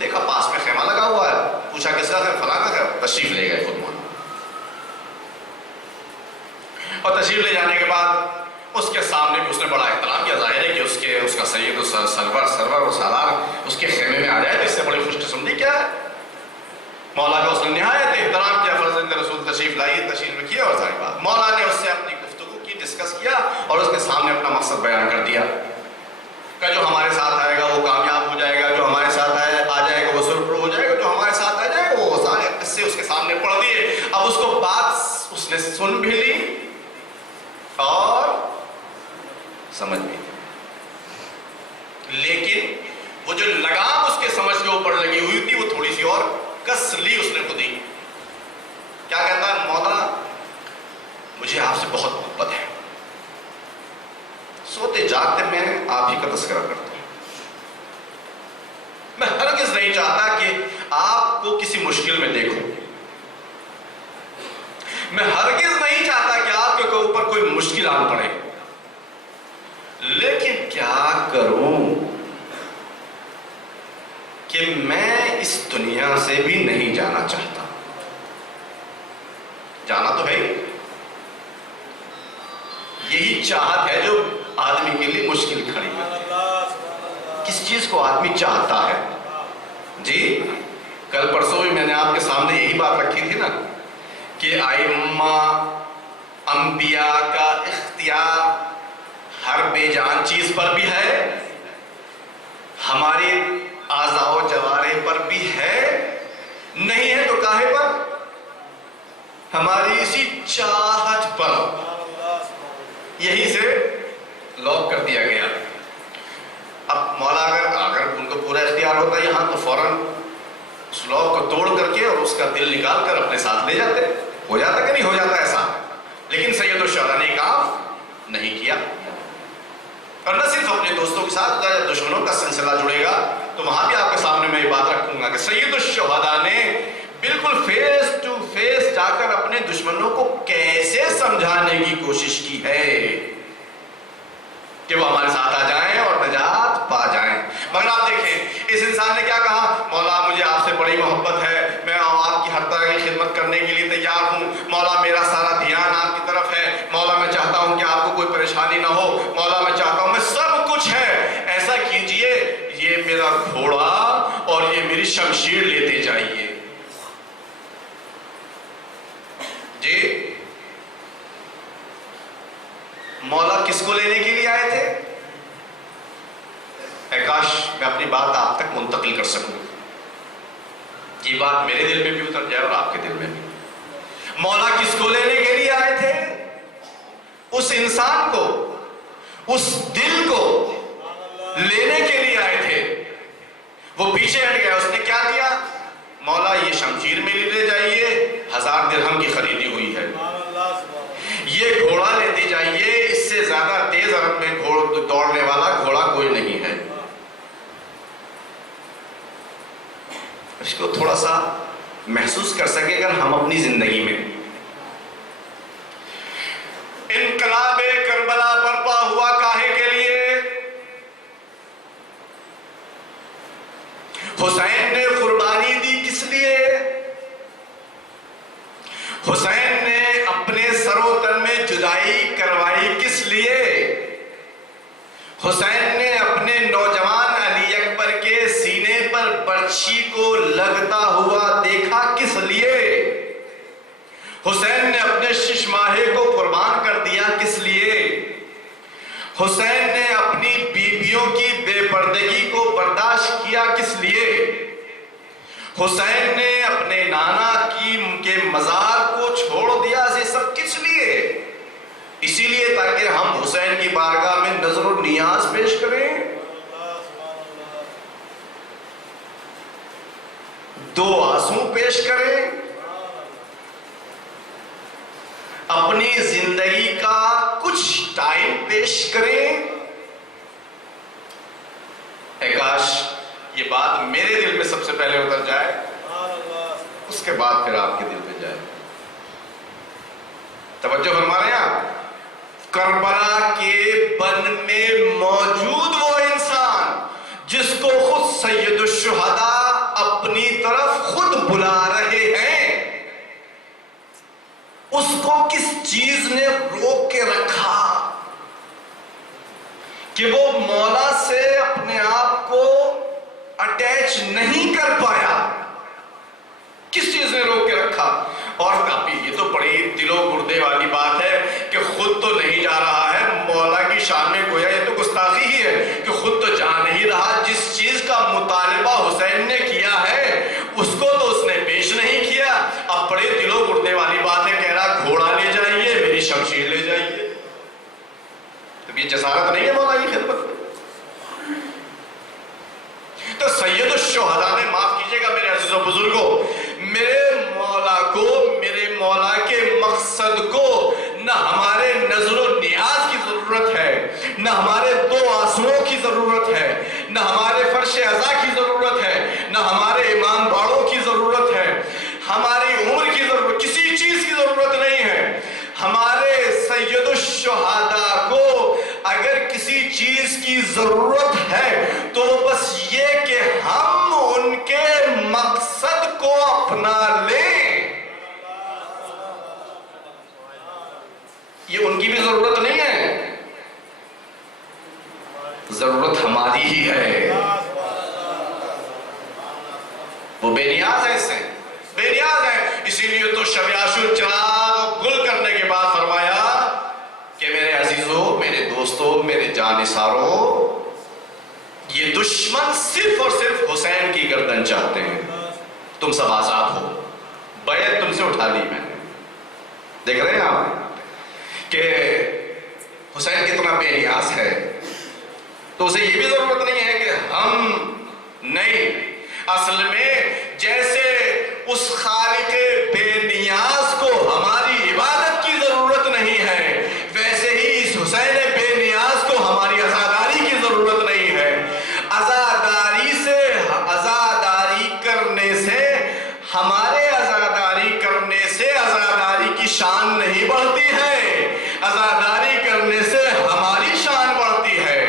دیکھا پاس میں خیمہ لگا ہوا ہے، پوچھا کس کا ہے، فلاں کا ہے، تشریف لے گئے خود مولا۔ اور تشریف لے جانے کے بعد اس کے سامنے بھی اس نے بڑا احترام کیا، ظاہر ہے کہ اس کا سید سرور و سالار اس کے خیمے میں آ جائے تو اس سے بڑی خوش قسمتی کیا ہے۔ مولا کا اس نے نہایت احترام کیا، فرزند رسول تشریف لائیے، تشریف رکھیے، اور ساری بات مولا نے اس سے اپنی گفتگو کی، ڈسکس کیا اور اس کے سامنے اپنا مقصد بیان کر دیا کہ جو ہمارے ساتھ آئے گا وہ کامیاب ہو جائے گا، جو ہمارے ساتھ آ جائے گا وہ سرپر ہو جائے گا، جو ہمارے ساتھ آ جائے گا وہ سارے قصے اس کے سامنے پڑھ دیے۔ اب اس کو بات اس نے سن بھی لی اور سمجھ بھی لی، لیکن جو لگام اس کے سمجھ کے اوپر لگی ہوئی تھی وہ تھوڑی سی اور کس لی اس نے خود ہی. کیا کہتا ہے؟ مولا مجھے آپ سے بہت محبت ہے، سوتے جاگتے میں آپ ہی کا تذکرہ کرتا ہوں، میں ہرگز نہیں چاہتا کہ آپ کو کسی مشکل میں دیکھوں، میں ہرگز نہیں چاہتا کہ آپ کے اوپر کوئی مشکل آن پڑے، لیکن کیا کروں کہ میں اس دنیا سے بھی نہیں جانا چاہتا. جانا تو ہے، یہی چاہت ہے جو آدمی کے لیے مشکل کھڑی ہے. کس چیز کو آدمی چاہتا ہے؟ جی کل پرسوں بھی میں نے آپ کے سامنے یہی بات رکھی تھی نا کہ ائمہ انبیاء کا اختیار ہر بے جان چیز پر بھی ہے، ہماری اعضاء و جوارح پر بھی ہے، نہیں ہے تو کاہے پر؟ ہماری اسی چاہت پر. یہی سے لاک کر دیا گیا. اب مولا اگر ان کو پورا اختیار ہوتا یہاں تو فوراً اس لاک کو توڑ کر کے اور اس کا دل نکال کر اپنے ساتھ لے جاتے. ہو جاتا کہ نہیں ہو جاتا ایسا؟ لیکن سید الشہداء نے کام نہیں کیا. اور نہ صرف اپنے دوستوں کے ساتھ، جب دشمنوں کا سلسلہ جڑے گا تو وہاں بھی آپ کے سامنے میں یہ بات رکھوں گا کہ سید الشہداء نے بالکل فیس ٹو فیس جا کر اپنے دشمنوں کو کیسے سمجھانے کی کوشش کی ہے کہ وہ ہمارے ساتھ آ جائیں اور نجات پا جائیں. مگر آپ دیکھیں اس انسان نے کیا کہا؟ مولا مجھے آپ سے بڑی محبت ہے، میں آپ کی ہر طرح کی خدمت کرنے کے لیے تیار ہوں، مولا میرا سارا دھیان آپ کی طرف ہے، مولا میں چاہتا ہوں کہ آپ کو کوئی پریشانی نہ ہو، مولا میں چاہتا ہوں، میں سب کچھ ہے، ایسا کیجئے یہ میرا گھوڑا اور یہ میری شمشیر لیتے جائیے. جی مولا کس کو لینے کے لیے آئے تھے؟ اے کاش میں اپنی بات آپ تک منتقل کر سکوں، یہ بات میرے دل میں بھی اتر جائے اور آپ کے دل میں بھی. مولا کس کو لینے کے لیے آئے تھے؟ اس انسان کو، اس دل کو لینے کے لیے آئے تھے. وہ پیچھے ہٹ گیا، اس نے کیا دیا؟ مولا یہ شمشیر میں لے جائیے، 1000 درہم کی خریدی ہوئی ہے، یہ گھوڑا لیتے جائیے، اس سے زیادہ تیز عرب میں دوڑنے والا گھوڑا کوئی نہیں ہے. اس کو تھوڑا سا محسوس کر سکے اگر ہم اپنی زندگی میں. انقلاب کربلا برپا ہوا کاہے کے لیے؟ حسین نے قربانی دی کس لیے؟ حسین نے اپنے سر و تن میں جدائی کروائی کس لیے؟ حسین نے اپنے نوجوان علی اکبر کے سینے پر برچھی کو لگتا ہوا دیکھا کس لیے؟ حسین نے اپنے شش ماہے کو قربان کر دیا کس لیے؟ حسین نے اپنی بیویوں کی بے پردگی کو برداشت کیا کس لیے؟ حسین نے اپنے نانا کے مزار کو چھوڑ دیا، یہ سب کس لیے؟ اسی لیے تاکہ ہم حسین کی بارگاہ میں نظر و نیاز پیش کریں، دو آنسو پیش کریں، اپنی زندگی کا کچھ ٹائم پیش کریں. اے کاش یہ بات میرے دل میں سب سے پہلے اتر جائے، اس کے بعد پھر آپ کے دل میں جائے. توجہ فرما رہے ہیں آپ؟ کربلا کے بن میں موجود وہ انسان جس کو خود سید الشہداء اپنی طرف خود بلا رہے ہیں، اس کو کس چیز نے روک کے رکھا کہ وہ مولا سے اپنے آپ کو اٹیچ نہیں کر پایا؟ کس چیز نے روک کے رکھا؟ اور یہ تو بڑی دل و گردے والی بات ہے کہ خود تو نہیں جا رہا ہے، مولا کی شان میں گویا یہ تو گستاخی ہی ہے کہ خود تو جا نہیں رہا. جس چیز کا مطالبہ حسین نے کیا ہے اس کو تو اس نے پیش نہیں کیا. اب بڑے دل و گردے والی بات ہے، کہہ رہا گھوڑا لے جائیے، میری شمشیر لے جائیے. تو یہ جسارت نہیں ہے مولا کی خدمت میں؟ نہ ہمارے دو آنسوؤں کی ضرورت ہے، نہ ہمارے فرش عزا کی ضرورت ہے، نہ ہمارے امام باڑوں کی ضرورت ہے، ہماری عمر کی ضرورت، کسی چیز کی ضرورت نہیں ہے۔ ہمارے سید الشہداء کو اگر کسی چیز کی ضرورت ہے تو بس یہ کہ ہم ان کے مقصد کو اپنا لیں۔ یہ ان کی بھی ضرورت نہیں ہے، ضرورت ہماری ہی ہے۔ وہ بے نیاز ہے، اس سے بے نیاز ہے۔ اسی لیے تو شب عاشور چراغ گل کرنے کے بعد فرمایا کہ میرے عزیزوں، میرے دوستوں، میرے جانثاروں، یہ دشمن صرف اور صرف حسین کی گردن چاہتے ہیں۔ تم سب آزاد ہو، بیعت تم سے اٹھا لی میں نے۔ دیکھ رہے ہیں آپ کہ حسین کتنا بے نیاز ہے، تو اسے یہ بھی ضرورت نہیں ہے کہ ہم نہیں، اصل میں جیسے اس خالق بے نیاز کو ہماری عبادت کی ضرورت نہیں ہے، ویسے ہی اس حسین بے نیاز کو ہماری عزاداری کی ضرورت نہیں ہے۔ عزاداری کرنے سے ہمارے عزاداری کرنے سے عزاداری کی شان نہیں بڑھتی ہے، عزاداری کرنے سے ہماری شان بڑھتی ہے۔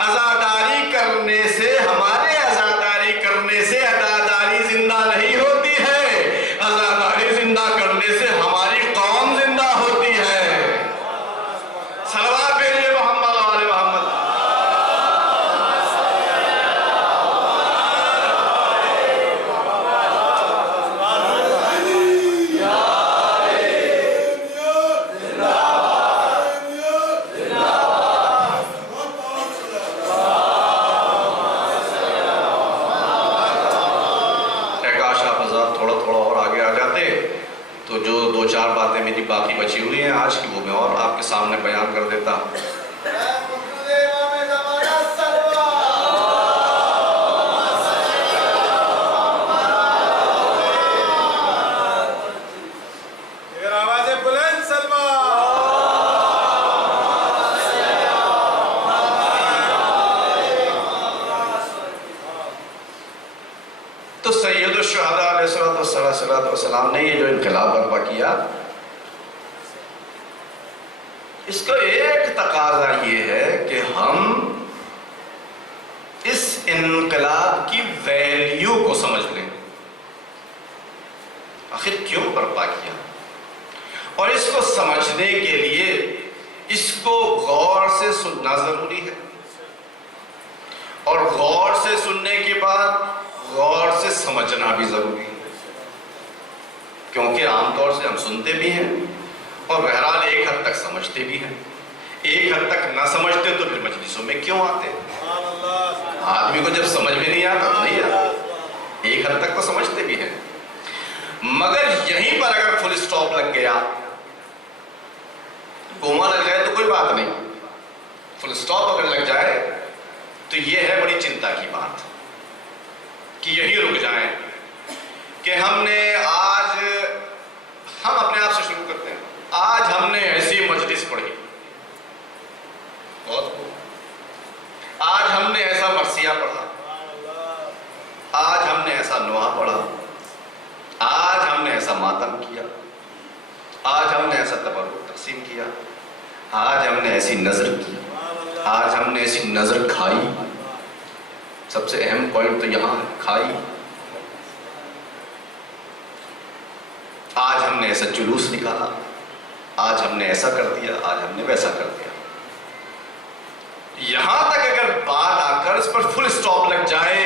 عزاداری کرنے سے ہمارے عزاداری کرنے سے عزاداری زندہ نہیں ہوتی ہے، عزاداری زندہ کرنے سے ہماری قوم زندہ ہوتی ہے۔ صلوات بھیجیے محمد و آل محمد۔ تو جو دو چار باتیں میری باقی بچی ہوئی ہیں آج کی، وہ میں اور آپ کے سامنے بیان کر دیتا۔ تو سید الشہداء علیہ السلام نے یہ جو انقلاب برپا کیا، اس کا ایک تقاضا یہ ہے کہ ہم اس انقلاب کی ویلیو کو سمجھ لیں، آخر کیوں برپا کیا، اور اس کو سمجھنے کے لیے اس کو غور سے سننا ضروری ہے، اور غور سے سننے کے بعد غور سے سمجھنا بھی ضروری ہے، کیونکہ عام طور سے ہم سنتے بھی ہیں اور بہرحال ایک حد تک سمجھتے بھی ہیں۔ ایک حد تک نہ سمجھتے تو پھر مجلسوں میں کیوں آتے؟ آدمی کو جب سمجھ میں نہیں آتا تو نہیں آتا۔ ایک حد تک تو سمجھتے بھی ہیں، مگر یہیں پر اگر فل سٹاپ لگ گیا، کوما لگ جائے تو کوئی بات نہیں، فل سٹاپ اگر لگ جائے تو یہ ہے بڑی چنتا کی بات کہ یہی رک جائیں کہ ہم نے آج، ہم اپنے آپ سے شروع کرتے ہیں، آج ہم نے ایسی مجلس پڑھی، بہت خوب، آج ہم نے ایسا مرثیہ پڑھا، آج ہم نے ایسا نوحہ پڑھا، آج ہم نے ایسا ماتم کیا، آج ہم نے ایسا تبرک تقسیم کیا، آج ہم نے ایسی نظر کی، آج ہم نے ایسی نظر کھائی۔ سب سے اہم پوائنٹ تو یہاں ہے، کھائی۔ آج ہم نے ایسا جلوس نکالا، آج ہم نے ایسا کر دیا، آج ہم نے ویسا کر دیا۔ یہاں تک اگر بات آ کر اس پر فل سٹاپ لگ جائے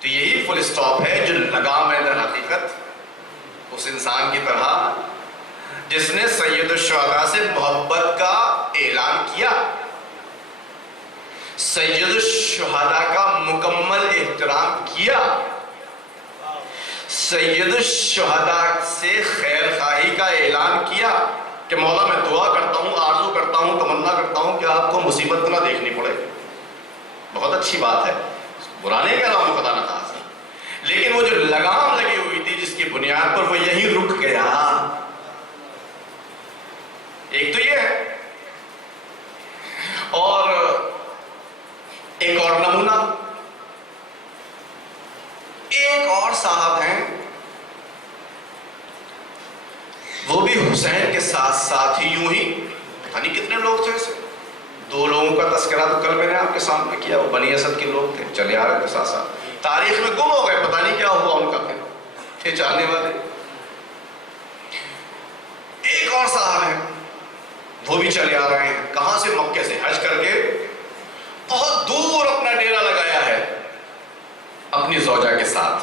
تو یہی فل سٹاپ ہے جو لگام ہے در حقیقت اس انسان کی طرح جس نے سید الشہداء سے محبت کا اعلان کیا، سید الشہداء کا مکمل احترام کیا، سید الشہداء سے خیر خواہی کا اعلان کیا کہ مولا میں دعا کرتا ہوں، آرزو کرتا ہوں، تمنا کرتا ہوں کہ آپ کو مصیبت نہ دیکھنی پڑے۔ بہت اچھی بات ہے، برا نہیں کہہ رہا ہوں خدا نخواستہ، لیکن وہ جو لگام لگی ہوئی تھی جس کی بنیاد پر وہ یہی رک گیا، ایک تو یہ ہے اور ایک اور نمونہ، ایک اور صاحب ہیں، وہ بھی حسین کے ساتھ ساتھ ہی یوں ہی، پتہ نہیں کتنے لوگ تھے ایسے، 2 لوگوں کا تذکرہ تو کل میں نے آپ کے سامنے کیا، وہ بنی اسد کے لوگ تھے، چلے آ رہے تھے ساتھ ساتھ، تاریخ میں گم ہو گئے، پتہ نہیں کیا ہوا ان کا، تھے چاہنے والے۔ ایک اور صاحب ہیں، وہ بھی چلے آ رہے ہیں، کہاں سے؟ مکے سے حج کر کے بہت دور اپنا ڈیرا لگایا ہے اپنی زوجہ کے ساتھ،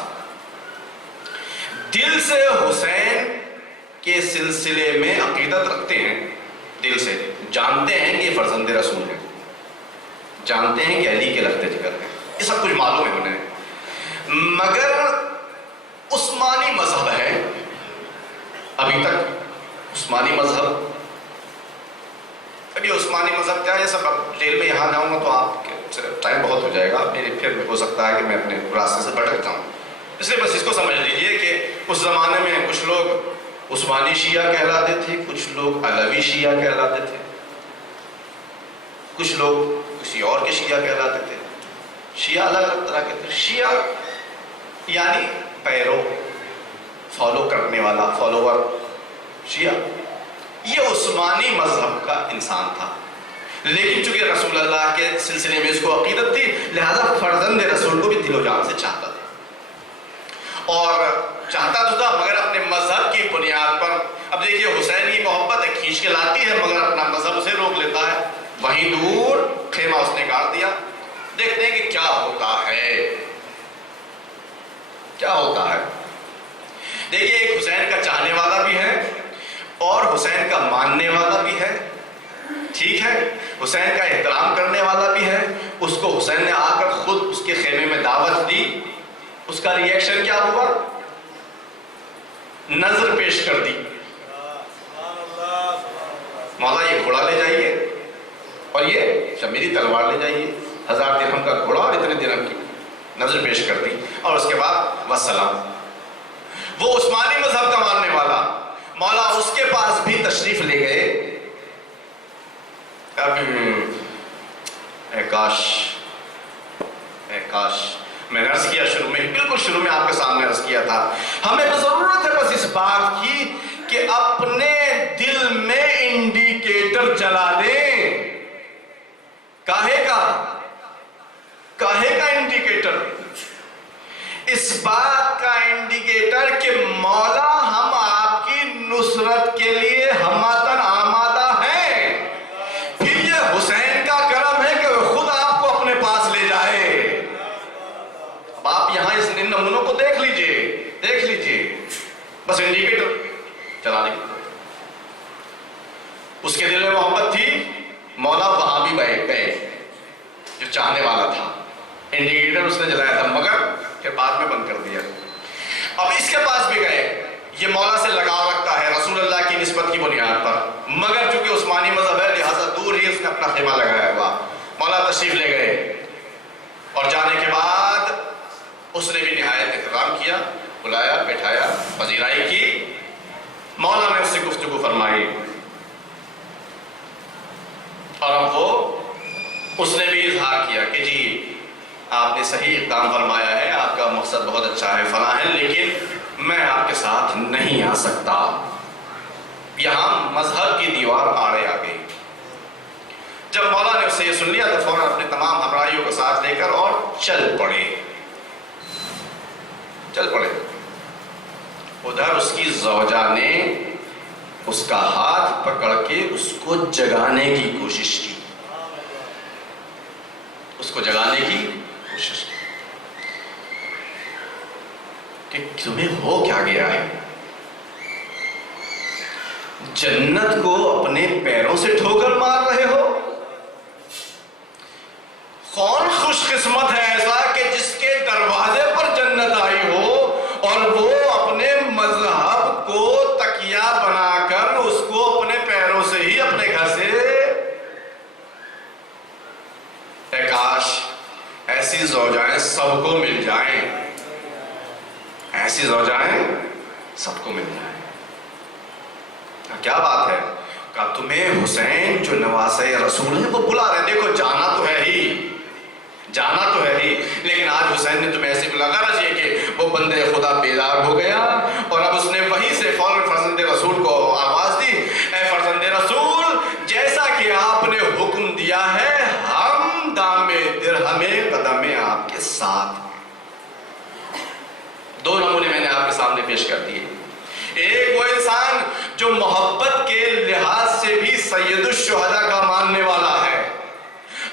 دل سے حسین کے سلسلے میں عقیدت رکھتے ہیں، دل سے جانتے ہیں کہ یہ فرزند رسول ہے، جانتے ہیں کہ علی کے لخت جگر ہے، یہ سب کچھ معلوم ہے انہیں، مگر عثمانی مذہب ہے ابھی تک، عثمانی مذہب، ابھی عثمانی مذہب کیا ہے، یہ سب ڈیل میں یہاں جاؤں گا تو آپ کے ٹائم بہت ہو جائے گا، میرے پھر ہو سکتا ہے کہ میں اپنے راستے سے بھٹک جاؤں، اس لیے بس اس کو سمجھ لیجئے کہ اس زمانے میں کچھ لوگ عثمانی شیعہ کہلاتے تھے، کچھ لوگ علوی شیعہ کہلاتے تھے، کچھ لوگ کسی اور کے شیعہ کہلاتے تھے، شیعہ الگ الگ طرح کے تھے، شیعہ یعنی پیرو، فالو کرنے والا، فالوور، شیعہ، یہ عثمانی مذہب کا انسان تھا، لیکن چونکہ رسول اللہ کے سلسلے میں اس کو عقیدت تھی، لہذا فرزند رسول کو بھی دل و جان سے چاہتا تھا، اور چاہتا تو تھا مگر اپنے مذہب کی بنیاد پر۔ اب دیکھیے حسین کی محبت ہے، کھینچ کے لاتی ہے، مگر اپنا مذہب اسے روک لیتا ہے، وہیں دور خیمہ اس نے گاڑ دیا۔ دیکھتے ہیں کہ کیا ہوتا ہے، کیا ہوتا ہے۔ دیکھیے ایک حسین کا چاہنے والا بھی ہے اور حسین کا ماننے والا بھی ہے، ٹھیک ہے، حسین کا احترام کرنے والا بھی ہے، اس کو حسین نے آ کر خود اس کے خیمے میں دعوت دی، اس کا ری ایکشن کیا ہوا؟ نظر پیش کر دی، مولا یہ گھوڑا لے جائیے اور یہ میری تلوار لے جائیے، 1000 درہم کا گھوڑا اور اتنے درہم کی نظر پیش کر دی، اور اس کے بعد وسلام۔ وہ عثمانی مذہب کا ماننے والا، مولا اس کے پاس بھی تشریف لے گئے۔ اب کاش میں نے عرض کیا شروع میں، بالکل شروع میں آپ کے سامنے عرض کیا تھا، ہمیں ضرورت ہے بس اس بات کی کہ اپنے دل میں انڈیکیٹر جلا دیں۔ کاہے کا انڈیکیٹر؟ اس بات کا انڈیکیٹر کہ مولا ہم آپ کی نصرت کے لیے ہمتن آمادہ ہیں، پھر یہ حسین کا کرم ہے کہ وہ خود آپ کو اپنے پاس لے جائے۔ اب آپ یہاں اس نمونوں کو دیکھ لیجئے، بس انڈیکیٹر چلانے کی، اس کے دل میں محبت تھی، مولا وہاں بھی بیٹھ گئے، جو چاہنے والا تھا، انڈیکیٹر اس نے جلایا تھا، مگر پھر بعد میں بند کر دیا۔ اب اس کے پاس بھی گئے، یہ مولا سے لگاؤ رکھتا ہے رسول اللہ کی نسبت کی بنیاد پر، مگر چونکہ عثمانی مذہب ہے لہذا دور ہی اس نے اپنا خیمہ لگایا ہوا۔ مولا تشریف لے گئے اور جانے کے بعد اس نے بھی نہایت احترام کیا، بلایا، بٹھایا، پذیرائی کی، مولا نے اس سے گفتگو فرمائی، اور وہ اس نے بھی اظہار کیا کہ جی آپ نے صحیح اقدام فرمایا ہے، آپ کا مقصد بہت اچھا ہے، فلاں ہے، لیکن میں آپ کے ساتھ نہیں آ سکتا۔ یہاں مذہب کی دیوار آڑے آ گئی۔ جب مولا نے اس سے یہ سن لیا تو فوراً اپنے تمام ہمراہیوں کو ساتھ لے کر اور چل پڑے۔ ادھر اس کی زوجہ نے اس کا ہاتھ پکڑ کے اس کو جگانے کی کوشش کی، کہ تمہیں ہو کیا گیا ہے؟ جنت کو اپنے پیروں سے ٹھوکر مار رہے ہو؟ کون خوش قسمت ہے ایسا کہ جس کے دروازے پر جنت آئی ہو اور وہ اپنے مذہب کو تکیہ بنا کر اس کو اپنے پیروں سے ہی اپنے گھر سے، اے کاش ایسی زوجائیں سب کو مل جائیں، ایسی زوجائیں سب کو مل جائیں۔ کیا بات ہے، کہا تمہیں حسین جو نواسے رسول ہیں وہ بلا رہے، دیکھو جانا تو ہے ہی، جانا تو ہے ہی، لیکن آج حسین نے تمہیں ایسی بلا، غرض یہ کہ وہ بندے خدا بیدار ہو گیا اور اب اس نے وہیں سے فوراً فرزند رسول کو آواز دی، اے فرزند رسول، جیسا کہ آپ نے حکم دیا ہے ہم دام درہم قدم آپ کے ساتھ۔ دو نمونے میں نے آپ کے سامنے پیش کر دیے، ایک وہ انسان جو محبت کے لحاظ سے بھی سید الشہداء کا ماننے والا ہے،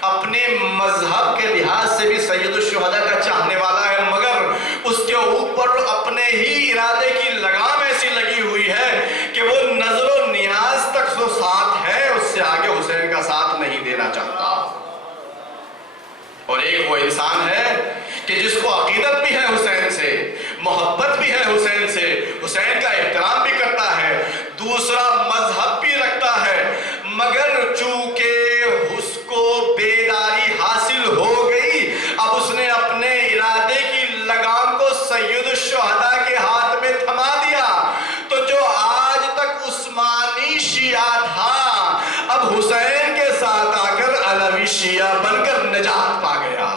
اپنے مذہب کے لحاظ سے بھی سید الشہداء کا چاہنے والا ہے، مگر اس کے اوپر اپنے ہی ارادے کی لگام ایسی لگی ہوئی ہے کہ وہ نظر و نیاز تک جو ساتھ ہے اس سے آگے حسین کا ساتھ نہیں دینا چاہتا۔ اور ایک وہ انسان ہے کہ جس کو عقیدت بھی ہے حسین سے، محبت بھی ہے حسین سے، حسین کا احترام بھی کرتا ہے، دوسرا مذہب بھی رکھتا ہے، مگر چونکہ اس کو بیداری حاصل ہو گئی، اب اس نے اپنے ارادے کی لگام کو سید الشہداء کے ہاتھ میں تھما دیا، تو جو آج تک عثمانی شیعہ تھا اب حسین کے ساتھ آ کر علوی شیعہ بن کر نجات پا گیا۔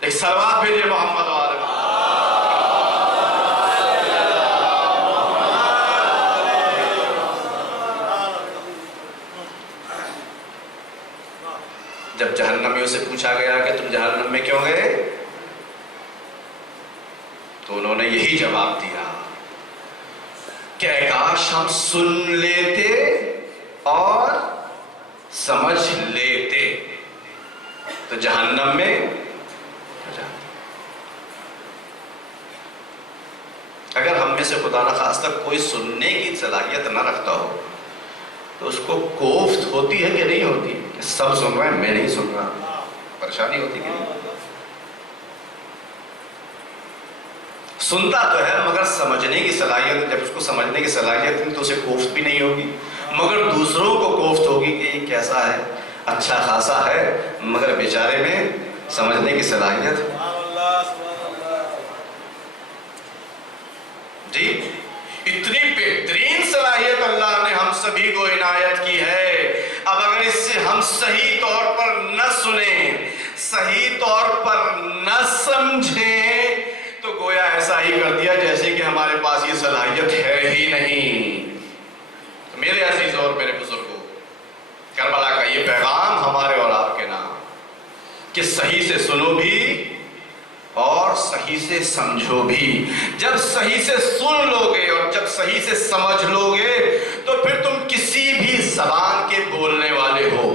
ایک سلوات بھیجئے محمد والے۔ جب جہنمیوں سے پوچھا گیا کہ تم جہنم میں کیوں گئے تو انہوں نے یہی جواب دیا کہ اے کاش ہم سن لیتے اور سمجھ لیتے تو جہنم میں اگر ہم میں سے خدا نخواستہ کوئی سننے کی صلاحیت نہ رکھتا ہو تو اس کو کوفت ہوتی ہے کہ نہیں ہوتی کہ سب سن رہے ہیں میں نہیں سن رہا، پریشانی ہوتی کہ نہیں؟ سنتا تو ہے مگر سمجھنے کی صلاحیت، جب اس کو سمجھنے کی صلاحیت نہیں تو اسے کوفت بھی نہیں ہوگی، مگر دوسروں کو کوفت ہوگی کہ یہ کیسا ہے، اچھا خاصا ہے، مگر بیچارے میں سمجھنے کی صلاحیت جی اتنی بہترین صلاحیت اللہ نے ہم سبھی کو عنایت کی ہے۔ اب اگر اس سے ہم صحیح طور پر نہ سنیں، صحیح طور پر نہ سمجھیں تو گویا ایسا ہی کر دیا جیسے کہ ہمارے پاس یہ صلاحیت ہے ہی نہیں۔ میرے عزیز اور میرے بزرگوں، کربلا کا یہ پیغام ہمارے اور آپ کے نام کہ صحیح سے سنو بھی اور صحیح سے سمجھو بھی۔ جب صحیح سے سن لوگے اور جب صحیح سے سمجھ لوگے تو پھر تم کسی بھی زبان کے بولنے والے ہو،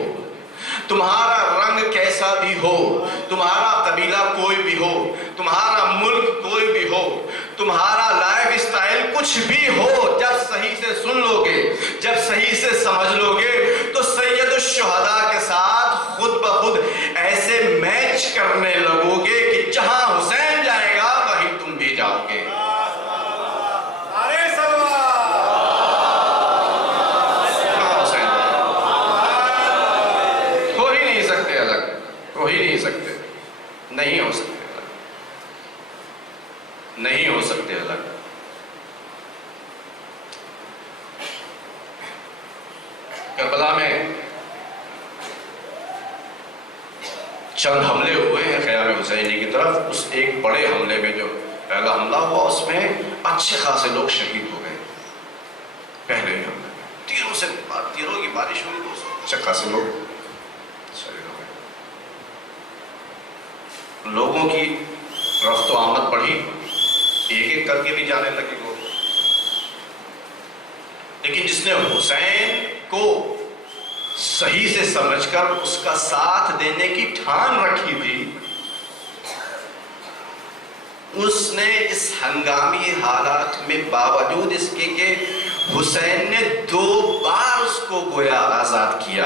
تمہارا رنگ کیسا بھی ہو، تمہارا قبیلہ کوئی بھی ہو، تمہارا ملک کوئی بھی ہو، تمہارا لائف اسٹائل کچھ بھی ہو، جب صحیح سے سن لوگے، جب صحیح سے سمجھ لوگے تو سید الشہداء کے ساتھ خود بخود ایسے میچ کرنے لگو گے کہ جہاں حسین جائے گا وہیں تم بھی جاؤ گے۔ ہو ہی نہیں سکتے الگ، ہو ہی نہیں سکتے، نہیں ہو سکتے الگ، نہیں ہو سکتے الگ۔ کربلا میں چند حملے ہوئے ہیں خیام حسینی کی طرف، اس ایک بڑے حملے میں جو پہلا حملہ ہوا اس میں اچھے خاصے لوگ شہید ہو گئے، پہلے ہی حملے میں تیروں کی بارش ہوئی تو اچھے خاصے لوگ شہید ہو گئے۔ لوگوں کی رفت و آمد بڑھی، ایک ایک کر کے بھی جانے لگے لوگ، لیکن جس نے حسین کو صحیح سے سمجھ کر اس کا ساتھ دینے کی ٹھان رکھی تھی، اس نے اس ہنگامی حالات میں باوجود اس کے کہ حسین نے 2 بار اس کو گویا آزاد کیا،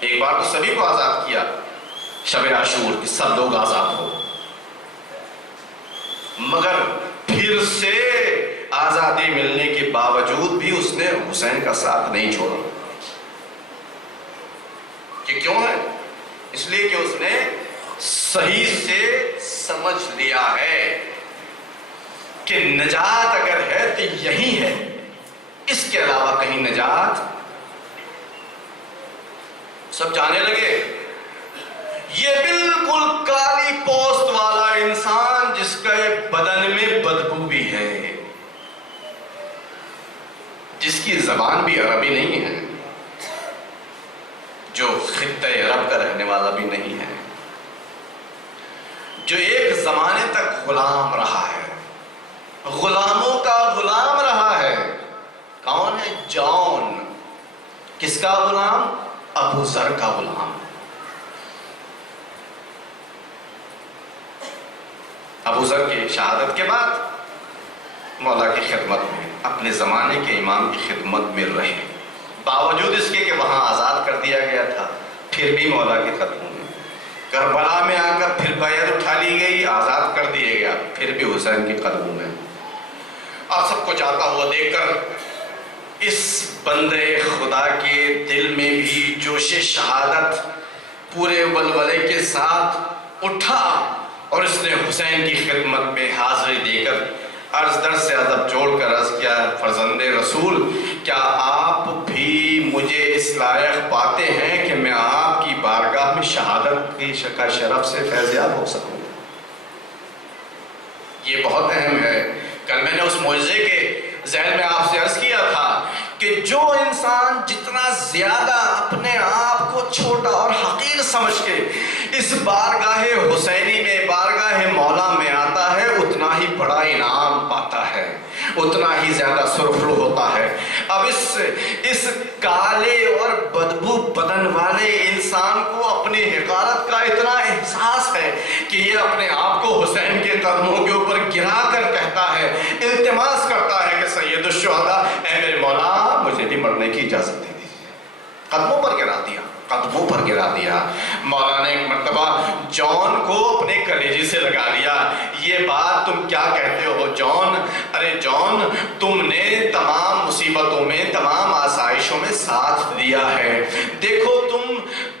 ایک بار تو سبھی کو آزاد کیا شب عاشور کہ سب لوگ آزاد ہو، مگر پھر سے آزادی ملنے کے باوجود بھی اس نے حسین کا ساتھ نہیں چھوڑا۔ کہ کیوں ہے؟ اس لیے کہ اس نے صحیح سے سمجھ لیا ہے کہ نجات اگر ہے تو یہی ہے اس کے علاوہ کہیں نجات؟ سب جانے لگے یہ بالکل کالی پوست والا انسان جس کا بدن میں بدبو بھی ہے، جس کی زبان بھی عربی نہیں ہے، جو خطہ عرب کا رہنے والا بھی نہیں ہے، جو ایک زمانے تک غلام رہا ہے، غلاموں کا غلام رہا ہے۔ کون ہے؟ جون۔ کس کا غلام؟ ابو ذر کا غلام۔ ابو ذر کی شہادت کے بعد مولا کی خدمت میں، اپنے زمانے کے امام کی خدمت میں رہے، باوجود اس کے کہ وہاں آزاد کر دیا گیا تھا، پھر بھی مولا کے قدموں میں۔ کربلا میں آ کر پھر بیعت اٹھا لی گئی، آزاد کر دیا گیا، پھر بھی حسین کے قدموں میں۔ آپ سب کو جاتا ہوا دیکھ کر اس بندے خدا کے دل میں بھی جوش شہادت پورے ولولے کے ساتھ اٹھا، اور اس نے حسین کی خدمت میں حاضری دے کر عرض در سے ادب جوڑ کر عرض کیا، فرزند رسول، کیا آپ بھی مجھے اس لائق پاتے ہیں کہ میں آپ کی بارگاہ میں شہادت کی شکا شرف سے فیضیاب ہو سکوں؟ یہ بہت اہم ہے۔ کل میں نے اس معجزے کے ذہن میں آپ سے عرض کیا تھا کہ جو انسان جتنا زیادہ اپنے آپ کو چھوٹا اور حقیر سمجھ کے اس بارگاہ حسینی میں، بارگاہ مولا میں آتا ہے، اتنا ہی بڑا انعام پاتا ہے، اتنا ہی زیادہ سرخرو ہوتا ہے۔ اب اس کالے اور بدبو بدن والے انسان کو اپنی حقارت کا اتنا احساس ہے کہ یہ اپنے آپ کو حسین کے قدموں کے اوپر گرا کر کہتا ہے، التماس کرتا ہے کہ سید الشہداء، اے میرے مولا مجھے بھی مرنے کی اجازت دے دیجیے۔ قدموں پر گرا دیا، قدموں پر گرا دیا۔ مولا نے ایک مرتبہ جون کو اپنے کلیجے سے لگا لیا، یہ بات تم کیا کہتے ہو جون؟ ارے جون، تم نے تمام مصیبتوں میں، تمام آسائشوں میں ساتھ دیا ہے، دیکھو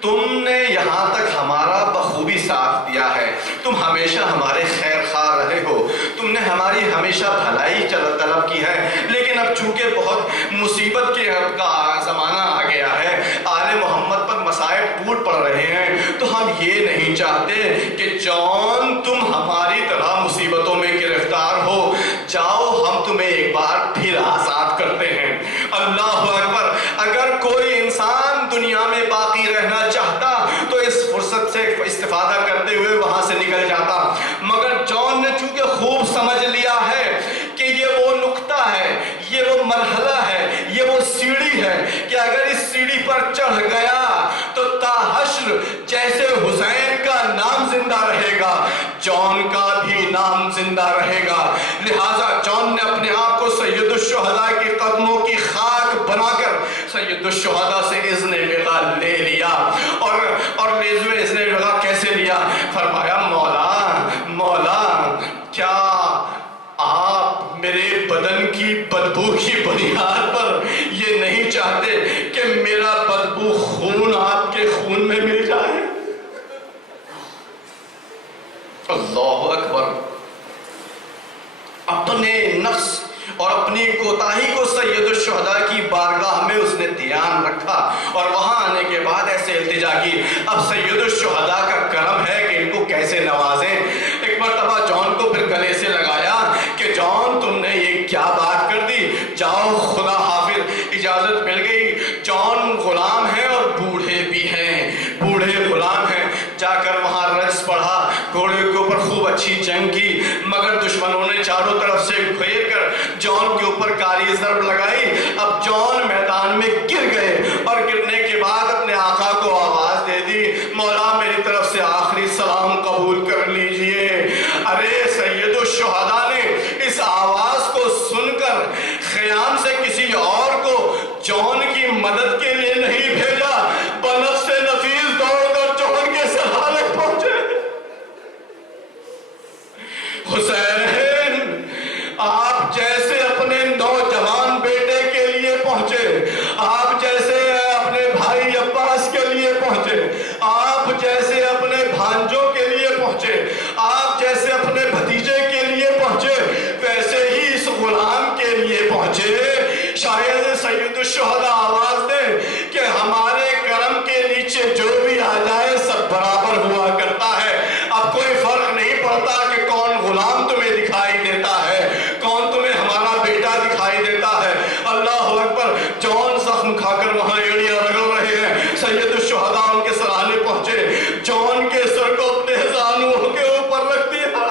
تم نے یہاں تک ہمارا بخوبی ساتھ دیا ہے، تم ہمیشہ ہمارے خیر خواہ رہے ہو، تم نے ہماری ہمیشہ بھلائی طلب کی ہے، لیکن اب چونکہ بہت مصیبت کے کا زمانہ آ گیا ہے، آل محمد پر مسائب ٹوٹ پڑ رہے ہیں، تو ہم یہ نہیں چاہتے کہ جون تم ہماری طرح مصیبتوں میں گرفتار ہو، جاؤ ہم تمہیں ایک بار پھر آزاد کرتے ہیں۔ اللہ اکبر! اگر کوئی انسان دنیا میں باقی رہنا چاہتا تو اس فرصت سے استفادہ کرتے ہوئے وہاں سے نکل جاتا، مگر جون نے چونکہ خوب سمجھ لیا ہے کہ یہ وہ نقطہ ہے، یہ وہ مرحلہ ہے، یہ وہ سیڑھی ہے کہ اگر اس سیڑھی پر چڑھ گیا تو تا حشر جیسے حسین کا نام زندہ رہے گا، جون کا بھی نام زندہ رہے گا۔ لہٰذا جون نے اپنے آپ کو سید الشہداء کی قدموں کی خاک بنا کر سید الشہداء سے اذن وغا لے لیا، اور لیزو اذن وغا کیسے لیا؟ فرمایا مولا کیا آپ میرے بدن کی بدبو کی بنیاد پر یہ نہیں چاہتے کہ میرا بدبو خون آپ کے خون میں مل جائے؟ اللہ اکبر! اپنے نفس اور اپنی کوتاہی کو سید الشہداء کی بارگاہ میں اس نے دھیان رکھا، اور وہاں آنے کے بعد ایسے التجا کی، اب سید الشہداء کا کرم ہے کہ ان کو کیسے نوازیں۔ ایک مرتبہ جون کو پھر گلے سے لگایا کہ جون تم نے یہ کیا بات کر دی، جاؤ خدا حافظ، اجازت مل گئی۔ جون غلام ہیں اور بوڑھے بھی ہیں، بوڑھے غلام ہیں، جا کر وہاں رجز پڑھا، گھوڑے کے اوپر خوب اچھی جنگ کی، مگر دشمنوں نے چاروں طرف سے گھیر کر جون کے اوپر کاری ضرب لگائی۔ اب جون میدان میں گر گئے، اور گرنے کے بعد اپنے آقا کو آواز دے دی، مولا میری طرف سے آخری سلام قبول کر لیجئے۔ ارے سید الشہداء نے اس آواز کو سن کر خیام سے کسی اور کو جون کی مدد کے لیے نہیں بھیجا، بنفس نفیس دوڑ کر جون کے سہارے پہنچے۔ حسین، آپ جیسے اپنے نوجوان بیٹے کے لیے پہنچے، آپ جیسے اپنے بھائی عباس کے لیے پہنچے، آپ جیسے اپنے بھانجوں کے لیے پہنچے، آپ جیسے اپنے بھتیجے کے لیے پہنچے، سید الشہداء آواز دے کہ ہمارے کرم کے نیچے جو بھی آ جائے سب برابر ہوا کرتا ہے. اب کوئی فرق نہیں پڑتا کہ کون غلام تمہیں دکھائی دیتا ہے, کون تمہیں ہمارا بیٹا دکھائی دیتا ہے. اللہ اکبر. جون زخم کھا کر وہاں ایڑیاں رگڑ رہے ہیں. سید الشہداء ان کے سرانے پہنچے, جون کے سر کو اپنے زانوں کے اوپر رکھ دیا.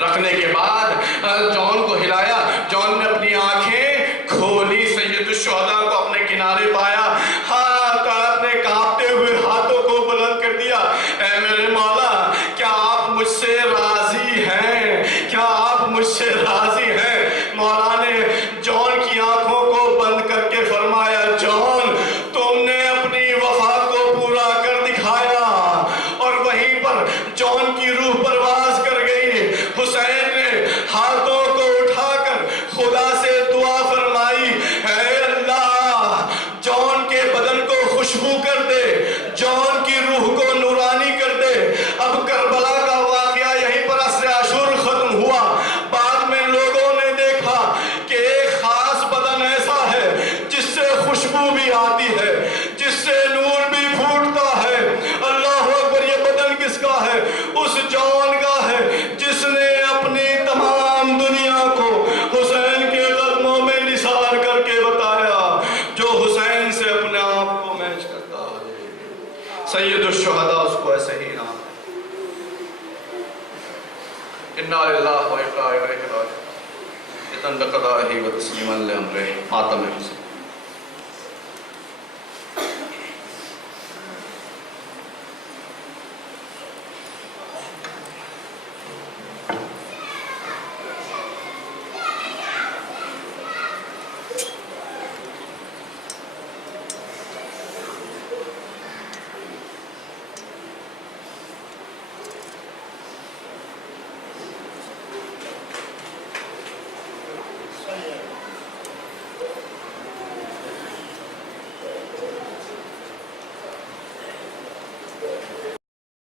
رکھنے کے بعد جون کو ہلایا. جون نے اپنی آنکھیں کھولی, سید الشہداء کو اپنے کنارے پایا. اپنے کانپتے ہوئے ہاتھوں کو بلند کر دیا. اے میرے مولا, کیا آپ مجھ سے راضی ہیں؟ کیا آپ مجھ سے راضی ہیں؟ مولا نے جون کی آنکھوں کو بند کر کے فرمایا, جون تم نے اپنی وفا کو پورا کر دکھایا. اور وہیں پر جون کی روح پرواز کر گئی. حسین نے ہاتھوں کو اٹھا کر خدا سے دعا فرمائی, اے اللہ جون کے بدن کو خوشبو کر دے, جون کی روح کو نورانی کر دے. اب کربلا کا واقعہ یہیں پر عصر عاشور ختم ہوا. بعد میں لوگوں نے دیکھا کہ ایک خاص بدن ایسا ہے جس سے خوشبو بھی آتی ہے, جس سے نور بھی پھوٹتا ہے. اللہ اکبر. یہ بدن کس کا ہے؟ اس جون کا ہے جس نے اپنی تمام دنیا کو حسین کے قدموں میں نثار کر کے بتایا, جو حسین سے اپنے آپ کو میچ کرتا ہے. سید الشہداء اس کو ایسے ہی نام. انا للہ و انا الیہ راجعون. اتن بقضائہ و تسلیما لامرہ. ماتم حسین.